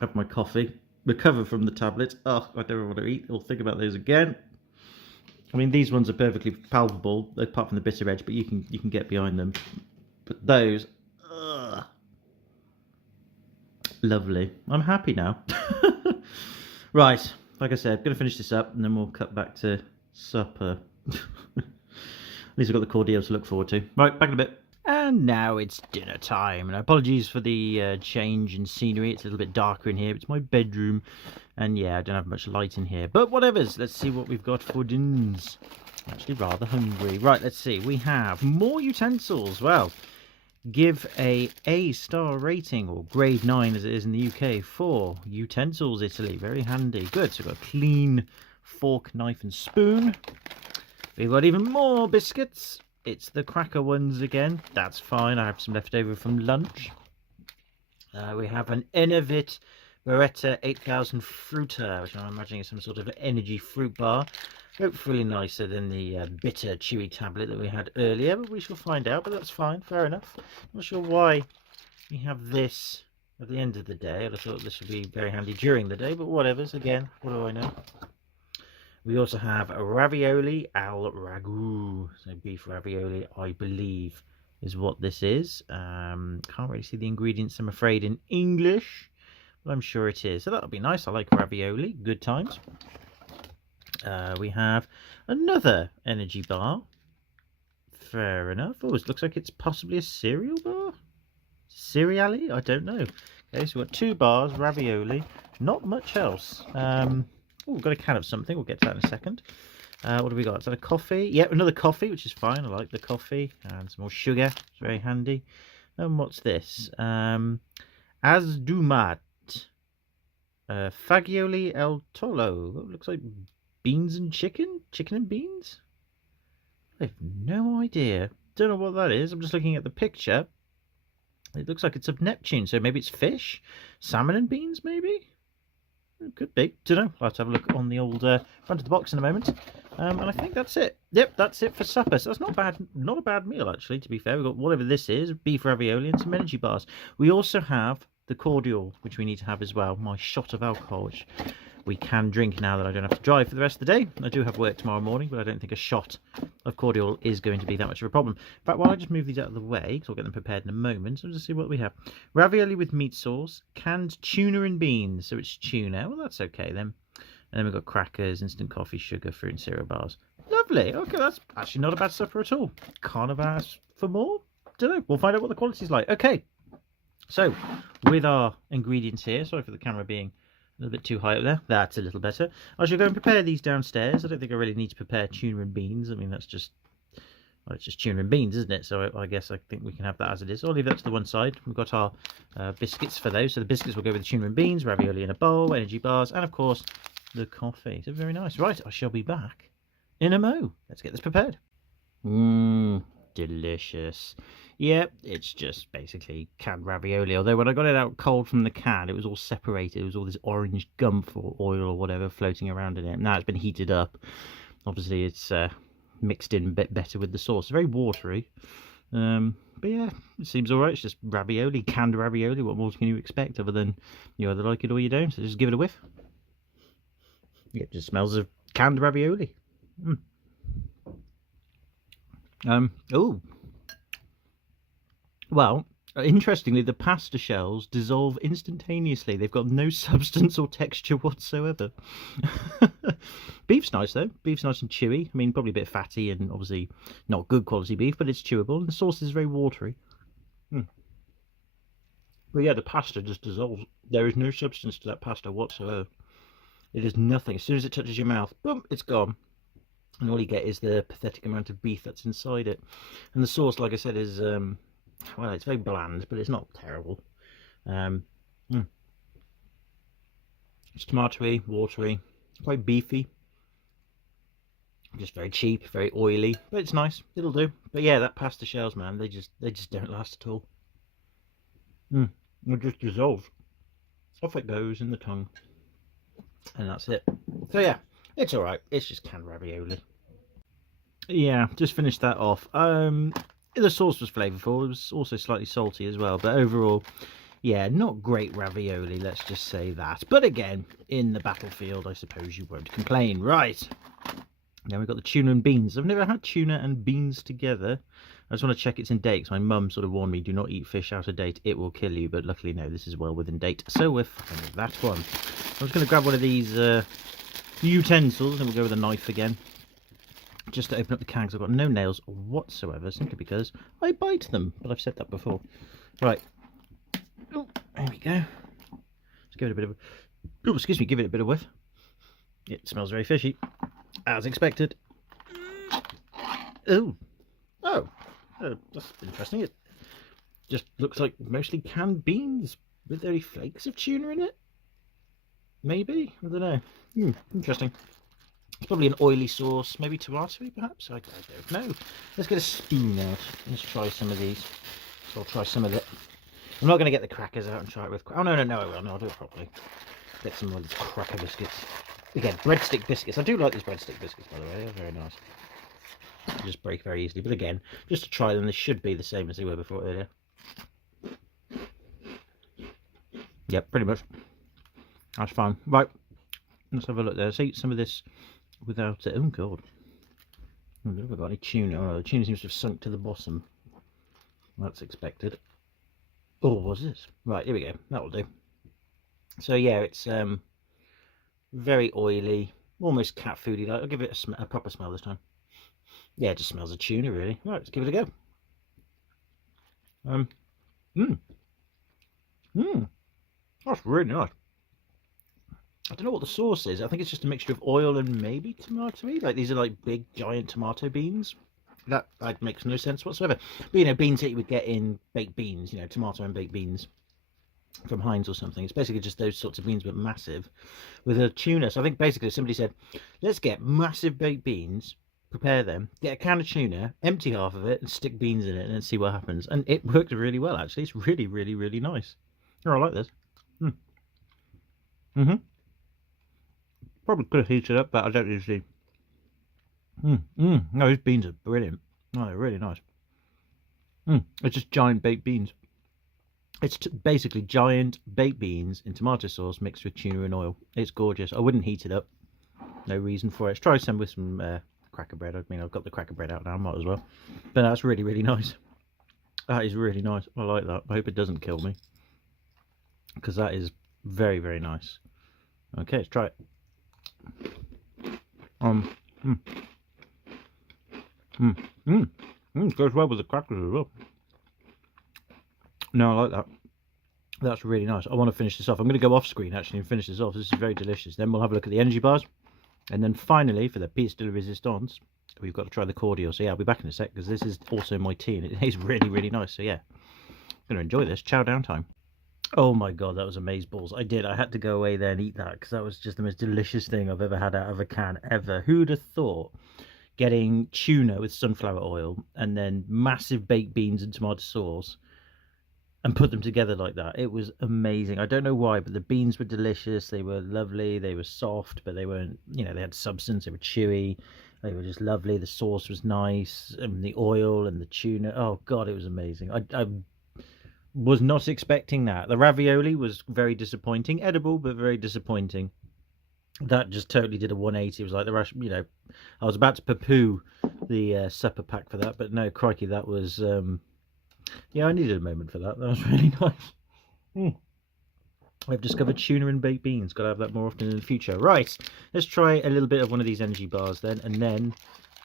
Have my coffee. Recover from the tablets. Oh, I don't want to eat or think about those again. I mean, these ones are perfectly palpable, apart from the bitter edge, but you can get behind them. But those, ugh. Lovely. I'm happy now. Right, like I said, I'm going to finish this up and then we'll cut back to supper. At least I've got the cordial to look forward to. Right, back in a bit. And now it's dinner time. And apologies for the change in scenery. It's a little bit darker in here. It's my bedroom. And yeah, I don't have much light in here. But whatevers. Let's see what we've got for dinners. I'm actually rather hungry. Right, let's see. We have more utensils. Well, Give A-star rating, or grade 9 as it is in the UK, for utensils, Italy. Very handy. Good. So we've got a clean fork, knife and spoon. We've got even more biscuits. It's the cracker ones again. That's fine. I have some left over from lunch. We have an Enervit Beretta 8000 Fruiter, which I'm imagining is some sort of energy fruit bar. Hopefully nicer than the bitter chewy tablet that we had earlier, but we shall find out. But that's fine, fair enough. Not sure why we have this at the end of the day. I thought this would be very handy during the day, but whatever's. Again, what do I know? We also have a ravioli al ragu, so beef ravioli, I believe, is what this is. Can't really see the ingredients, I'm afraid, in English, but I'm sure it is. So that'll be nice. I like ravioli. Good times. We have another energy bar. Fair enough. Oh, it looks like it's possibly a cereal bar? Cereally? I don't know. Okay, so we've got 2 bars, ravioli, not much else. Oh, we've got a can of something. We'll get to that in a second. What have we got? Is that a coffee? Yep, another coffee, which is fine. I like the coffee. And some more sugar. It's very handy. And what's this? Azdumat. Fagioli el Tolo. It looks like beans and chicken? Chicken and beans? I have no idea. Don't know what that is. I'm just looking at the picture. It looks like it's of Neptune, so maybe it's fish? Salmon and beans, maybe? It could be. Don't know. I'll have to have a look on the old front of the box in a moment. And I think that's it. Yep, that's it for supper. So that's not bad. Not a bad meal, actually, to be fair. We've got whatever this is, beef ravioli and some energy bars. We also have the cordial, which we need to have as well. My shot of alcohol, which we can drink now that I don't have to drive for the rest of the day. I do have work tomorrow morning, but I don't think a shot of cordial is going to be that much of a problem. In fact, while I just move these out of the way, because I'll get them prepared in a moment, I'll just see what we have. Ravioli with meat sauce, canned tuna and beans. So it's tuna. Well, that's okay then. And then we've got crackers, instant coffee, sugar, fruit and cereal bars. Lovely. Okay, that's actually not a bad supper at all. Can't have asked for more. Don't know. We'll find out what the quality's like. Okay. So, with our ingredients here, sorry for the camera being a little bit too high up there. That's a little better. I shall go and prepare these downstairs. I don't think I really need to prepare tuna and beans. I mean, that's just, well, it's just tuna and beans, isn't it? So I guess I think we can have that as it is. I'll leave that to the one side. We've got our biscuits for those. So the biscuits will go with the tuna and beans, ravioli in a bowl, energy bars, and of course, the coffee. So very nice. Right, I shall be back in a mo. Let's get this prepared. Delicious. Yep, it's just basically canned ravioli. Although when I got it out cold from the can, it was all separated. It was all this orange gump or oil or whatever floating around in it. Now it's been heated up. Obviously, it's mixed in a bit better with the sauce. Very watery. But yeah, it seems alright. It's just ravioli, canned ravioli. What more can you expect other than you either like it or you don't? So just give it a whiff. Yeah, it just smells of canned ravioli. Oh. Well, interestingly, the pasta shells dissolve instantaneously. They've got no substance or texture whatsoever. Beef's nice, though. Beef's nice and chewy. I mean, probably a bit fatty and obviously not good quality beef, but it's chewable. And the sauce is very watery. But yeah, the pasta just dissolves. There is no substance to that pasta whatsoever. It is nothing. As soon as it touches your mouth, boom, it's gone. And all you get is the pathetic amount of beef that's inside it. And the sauce, like I said, is... well, it's very bland, but it's not terrible. It's tomatoey, watery, quite beefy. Just very cheap, very oily, but it's nice. It'll do. But yeah, that pasta shells, man, they just don't last at all. It just dissolves. Off it goes in the tongue, and that's it. So yeah, it's all right. It's just canned ravioli. Yeah, just finished that off. The sauce was flavourful. It was also slightly salty as well. But overall, yeah, not great ravioli, let's just say that. But again, in the battlefield, I suppose you won't complain. Right. Then we've got the tuna and beans. I've never had tuna and beans together. I just want to check it's in date. My mum sort of warned me, do not eat fish out of date. It will kill you. But luckily, no, this is well within date. So we're fine with that one. I'm just going to grab one of these utensils and we'll go with a knife again. Just to open up the can, because I've got no nails whatsoever, simply because I bite them. But I've said that before. Right. Oh, there we go. Let's give it a bit of... Oh, excuse me, give it a bit of whiff. It smells very fishy, as expected. Oh. Oh, that's interesting. just looks like mostly canned beans with only flakes of tuna in it. Maybe? I don't know. Interesting. It's probably an oily sauce, maybe tomatoey perhaps? I don't know. Let's get a spoon out. Let's try some of these. So I'll try some of it. I'm not going to get the crackers out and try it with... Oh, no, I will. No, I'll do it properly. Get some of these cracker biscuits. Again, breadstick biscuits. I do like these breadstick biscuits, by the way. They're very nice. They just break very easily. But again, just to try them, they should be the same as they were before earlier. Yep, pretty much. That's fine. Right. Let's have a look there. Let's eat some of this without it. Oh, God. I don't know if I've got any tuna. Oh, the tuna seems to have sunk to the bottom. That's expected. Oh, what's this? Right, here we go. That'll do. So, yeah, it's very oily. Almost cat foody. Like, I'll give it a proper smell this time. Yeah, it just smells of tuna, really. Right, let's give it a go. That's really nice. I don't know what the sauce is. I think it's just a mixture of oil and maybe tomato. Like, these are like big, giant tomato beans. That like makes no sense whatsoever. But, you know, beans that you would get in baked beans, you know, tomato and baked beans from Heinz or something. It's basically just those sorts of beans, but massive, with a tuna. So I think basically somebody said, let's get massive baked beans, prepare them, get a can of tuna, empty half of it, and stick beans in it, and see what happens. And it worked really well, actually. It's really, really, really nice. Oh, I like this. Probably could have heated it up, but I don't usually. No, these beans are brilliant. Oh, they're really nice. It's just giant baked beans. It's basically giant baked beans in tomato sauce mixed with tuna and oil. It's gorgeous. I wouldn't heat it up. No reason for it. Let's try some with some cracker bread. I mean, I've got the cracker bread out now. I might as well. But that's really, really nice. That is really nice. I like that. I hope it doesn't kill me, because that is very, very nice. Okay, let's try it. Goes well with the crackers as well. No, I like that. That's really nice. I want to finish this off. I'm going to go off screen actually and finish this off. This is very delicious. Then we'll have a look at the energy bars. And then finally, for the pièce de résistance, we've got to try the cordial. So yeah, I'll be back in a sec, because this is also my tea and it is really, really nice. So yeah, I'm going to enjoy this. Chow down time. Oh my God, that was amazeballs. I had to go away there and eat that, because that was just the most delicious thing I've ever had out of a can ever. Who'd have thought getting tuna with sunflower oil and then massive baked beans and tomato sauce and put them together like that? It was amazing. I don't know why, but the beans were delicious. They were lovely. They were soft, but they weren't, you know, they had substance. They were chewy. They were just lovely. The sauce was nice, and the oil and the tuna. Oh God, it was amazing. I was not expecting that. The ravioli was very disappointing. Edible, but very disappointing. That just totally did a 180. It was like the rush, you know, I was about to poo-poo the supper pack for that, but no, crikey, that was, yeah, I needed a moment for that. That was really nice. I've discovered tuna and baked beans. Got to have that more often in the future. Right, let's try a little bit of one of these energy bars then, and then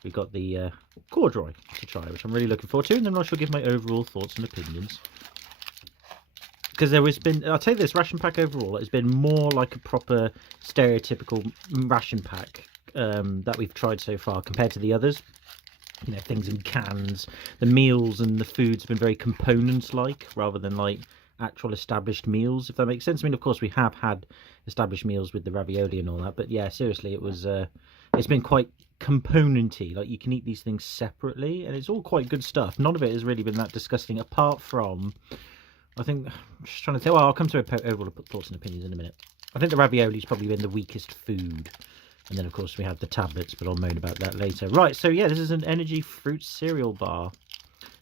we've got the corduroy to try, which I'm really looking forward to, and then I shall give my overall thoughts and opinions. Because there has been, I'll tell you this, ration pack overall has been more like a proper stereotypical ration pack that we've tried so far compared to the others. You know, things in cans. The meals and the food's have been very components-like rather than like actual established meals, if that makes sense. I mean, of course, we have had established meals with the ravioli and all that, but yeah, seriously, it was it's been quite componenty. Like, you can eat these things separately, and it's all quite good stuff. None of it has really been that disgusting, apart from, I think, I'm just trying to think. Well, I'll come to overall thoughts and opinions in a minute. I think the ravioli's probably been the weakest food. And then, of course, we have the tablets, but I'll moan about that later. Right, so yeah, this is an energy fruit cereal bar.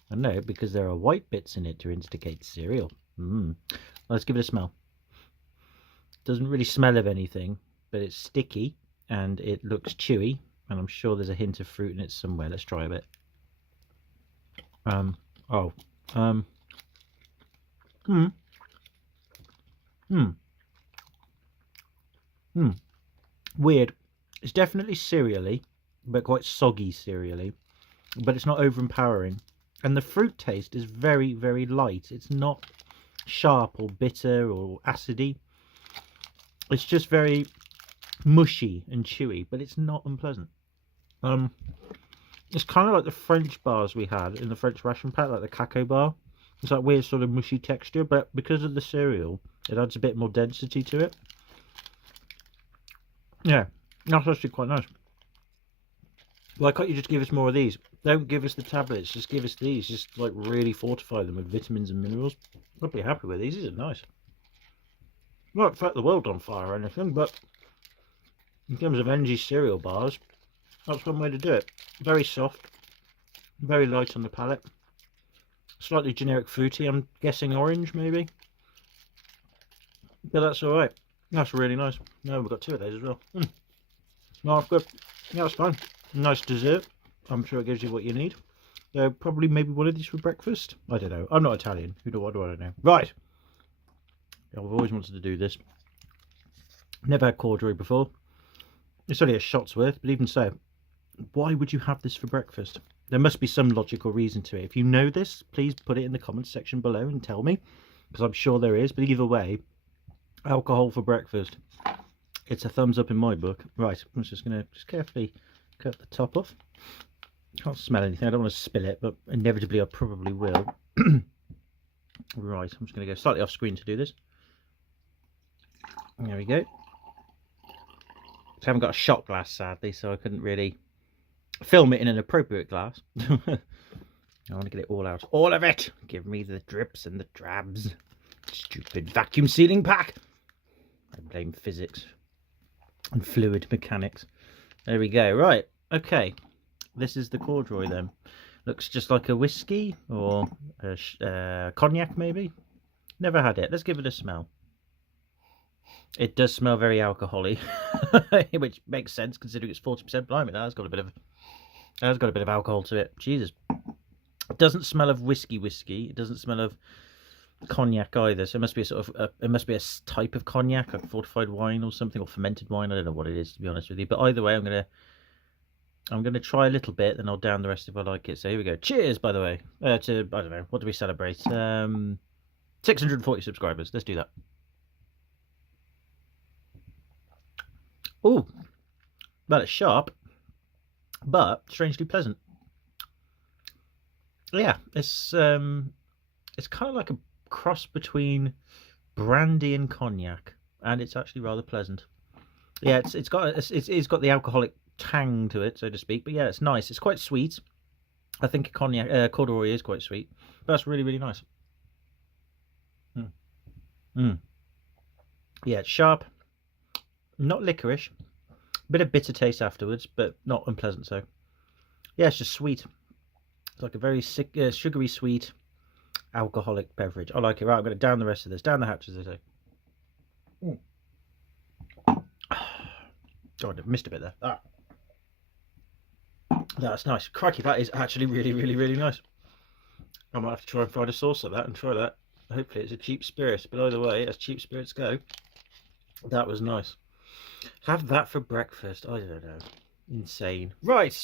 I know, because there are white bits in it to instigate cereal. Let's give it a smell. Doesn't really smell of anything, but it's sticky, and it looks chewy, and I'm sure there's a hint of fruit in it somewhere. Let's try a bit. Weird. It's definitely cereally, but quite soggy cereally, but it's not overpowering. And the fruit taste is very, very light. It's not sharp or bitter or acidy. It's just very mushy and chewy, but it's not unpleasant. It's kind of like the French bars we had in the French ration pack, like the Cacao bar. It's that weird sort of mushy texture, but because of the cereal, it adds a bit more density to it. Yeah, that's actually quite nice. Why can't you just give us more of these? Don't give us the tablets, just give us these. Just like really fortify them with vitamins and minerals. I'd be happy with these. These are nice. Not set the world on fire or anything, but in terms of energy cereal bars, that's one way to do it. Very soft, very light on the palate. Slightly generic fruity, I'm guessing orange maybe. But that's alright. That's really nice. No, we've got 2 of those as well. No, that's good. Yeah, that's fine. Nice dessert. I'm sure it gives you what you need. Probably maybe one of these for breakfast. I don't know. I'm not Italian. What do I know? Right. I've always wanted to do this. Never had corduroy before. It's only a shot's worth, but even so, why would you have this for breakfast? There must be some logical reason to it. If you know this, please put it in the comments section below and tell me, because I'm sure there is. But either way, alcohol for breakfast. It's a thumbs up in my book. Right, I'm just going to carefully cut the top off. Can't smell anything. I don't want to spill it, but inevitably I probably will. Right, I'm just going to go slightly off screen to do this. There we go. I haven't got a shot glass, sadly, so I couldn't really film it in an appropriate glass. I want to get it all out. All of it! Give me the drips and the drabs. Stupid vacuum sealing pack! I blame physics and fluid mechanics. There we go. Right, okay. This is the corduroy then. Looks just like a whiskey or a cognac maybe. Never had it. Let's give it a smell. It does smell very alcoholic, which makes sense considering it's 40%. Blimey, that's got a bit of alcohol to it. Jesus. It doesn't smell of whiskey. It doesn't smell of cognac either. So it must be a sort of it must be a type of cognac, like fortified wine or something, or fermented wine. I don't know what it is, to be honest with you. But either way, I'm gonna try a little bit, then I'll down the rest if I like it. So here we go. Cheers, by the way. To I don't know, what do we celebrate? 640 subscribers. Let's do that. Oh, well, it's sharp, but strangely pleasant. Yeah, it's kind of like a cross between brandy and cognac, and it's actually rather pleasant. Yeah, it's got the alcoholic tang to it, so to speak. But yeah, it's nice. It's quite sweet. I think corduroy is quite sweet, but that's really, really nice. Yeah, it's sharp. Not licorice, bit of bitter taste afterwards, but not unpleasant. So, yeah, it's just sweet. It's like a very sugary, sweet, alcoholic beverage. I like it. Right, I'm going to down the rest of this. Down the hatch, as they say. God, I missed a bit there. That's nice. Crikey, that is actually really, really, really nice. I might have to try and find a sauce of that and try that. Hopefully, it's a cheap spirit. But either way, as cheap spirits go, that was nice. Have that for breakfast. I don't know. Insane. Right.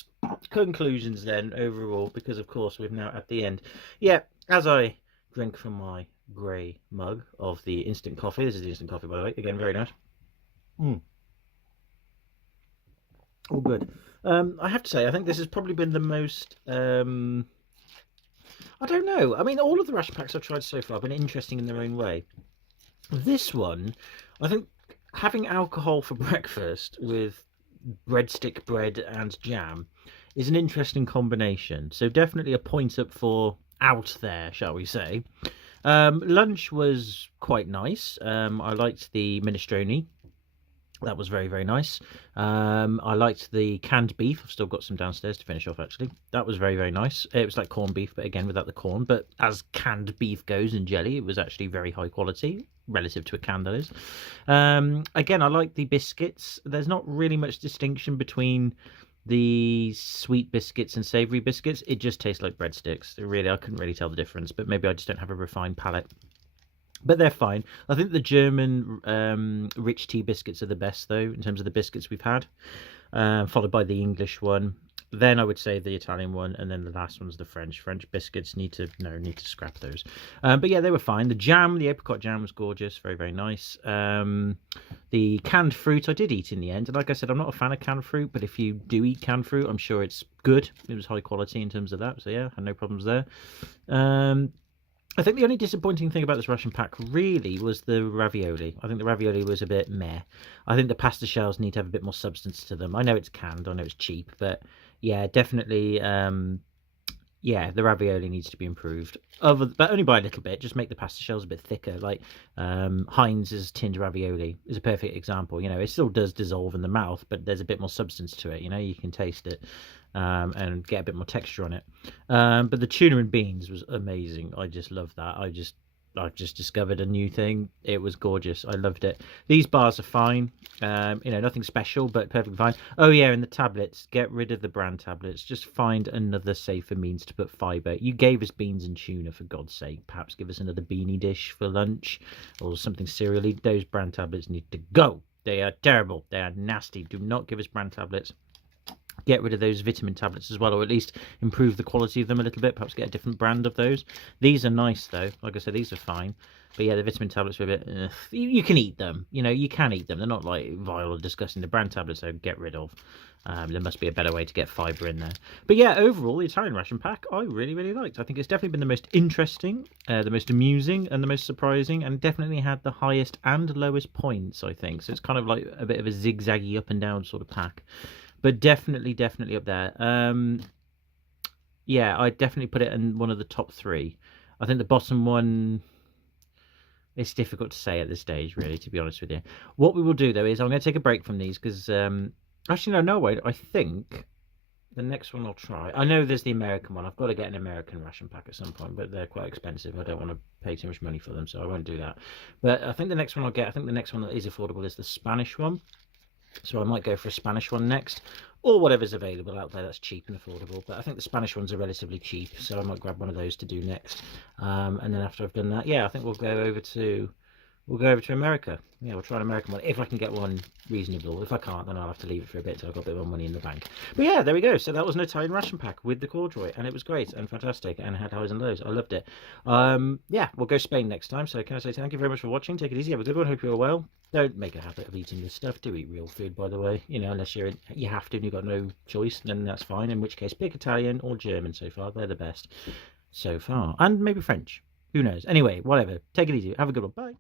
Conclusions then, overall, because of course we're now at the end. Yeah, as I drink from my grey mug of the instant coffee. This is the instant coffee, by the way. Again, very nice. All good. I have to say, I think this has probably been the most... I don't know. I mean, all of the ration packs I've tried so far have been interesting in their own way. This one, I think... having alcohol for breakfast with breadstick bread and jam is an interesting combination. So definitely a point up for out there, shall we say. Lunch was quite nice. I liked the minestrone. That was very, very nice. I liked the canned beef. I've still got some downstairs to finish off, actually. That was very, very nice. It was like corned beef, but again, without the corn. But as canned beef goes in jelly, it was actually very high quality, relative to a can, that is. Again, I like the biscuits. There's not really much distinction between the sweet biscuits and savoury biscuits. It just tastes like breadsticks. Really, I couldn't really tell the difference, but maybe I just don't have a refined palate. But they're fine. I think the German rich tea biscuits are the best, though, in terms of the biscuits we've had, followed by the English one. Then I would say the Italian one, and then the last one's the French. French biscuits need to scrap those. But yeah, they were fine. The jam, the apricot jam, was gorgeous, very, very nice. The canned fruit I did eat in the end, and like I said, I'm not a fan of canned fruit, but if you do eat canned fruit, I'm sure it's good. It was high quality in terms of that, so yeah, had no problems there. I think the only disappointing thing about this ration pack really was the ravioli. I think the ravioli was a bit meh. I think the pasta shells need to have a bit more substance to them. I know it's canned, I know it's cheap, but yeah, definitely, yeah, the ravioli needs to be improved. But only by a little bit. Just make the pasta shells a bit thicker. Like Heinz's tinned ravioli is a perfect example. You know, it still does dissolve in the mouth, but there's a bit more substance to it. You know, you can taste it and get a bit more texture on it. But the tuna and beans was amazing. I just love that. I've just discovered a new thing. It was gorgeous. I loved it. These bars are fine. You know, nothing special, but perfectly fine. Oh yeah, and the tablets. Get rid of the brand tablets. Just find another safer means to put fibre. You gave us beans and tuna, for God's sake. Perhaps give us another beanie dish for lunch or something cereally. Those brand tablets need to go. They are terrible. They are nasty. Do not give us brand tablets. Get rid of those vitamin tablets as well, or at least improve the quality of them a little bit. Perhaps get a different brand of those. These are nice though. Like I said, these are fine. But yeah, the vitamin tablets are a bit. You can eat them. You know, you can eat them. They're not like vile or disgusting. The brand tablets, though, get rid of. There must be a better way to get fibre in there. But yeah, overall, the Italian ration pack I really, really liked. I think it's definitely been the most interesting, the most amusing, and the most surprising, and definitely had the highest and lowest points, I think. So it's kind of like a bit of a zigzaggy up and down sort of pack. But definitely up there. Yeah, I'd definitely put it in one of the top 3. I think the bottom one, it's difficult to say at this stage, really, to be honest with you. What we will do, though, is I'm going to take a break from these because, actually, no, wait. I think the next one I'll try. I know there's the American one. I've got to get an American ration pack at some point, but they're quite expensive. I don't want to pay too much money for them, so I won't do that. But I think the next one I'll get, I think the next one that is affordable is the Spanish one. So I might go for a Spanish one next, or whatever's available out there that's cheap and affordable. But I think the Spanish ones are relatively cheap, so I might grab one of those to do next. And then after I've done that, yeah, I think we'll go over to America. Yeah, we'll try an American one if I can get one reasonable. If I can't, then I'll have to leave it for a bit till I've got a bit more money in the bank. But yeah, there we go. So that was an Italian ration pack with the corduroy, and it was great and fantastic and had highs and lows. I loved it. Yeah, we'll go Spain next time. So can I say thank you very much for watching? Take it easy. Have a good one. Hope you're well. Don't make a habit of eating this stuff. Do eat real food, by the way. You know, unless you have to and you've got no choice, then that's fine. In which case, pick Italian or German so far. They're the best so far. And maybe French. Who knows? Anyway, whatever. Take it easy. Have a good one. Bye.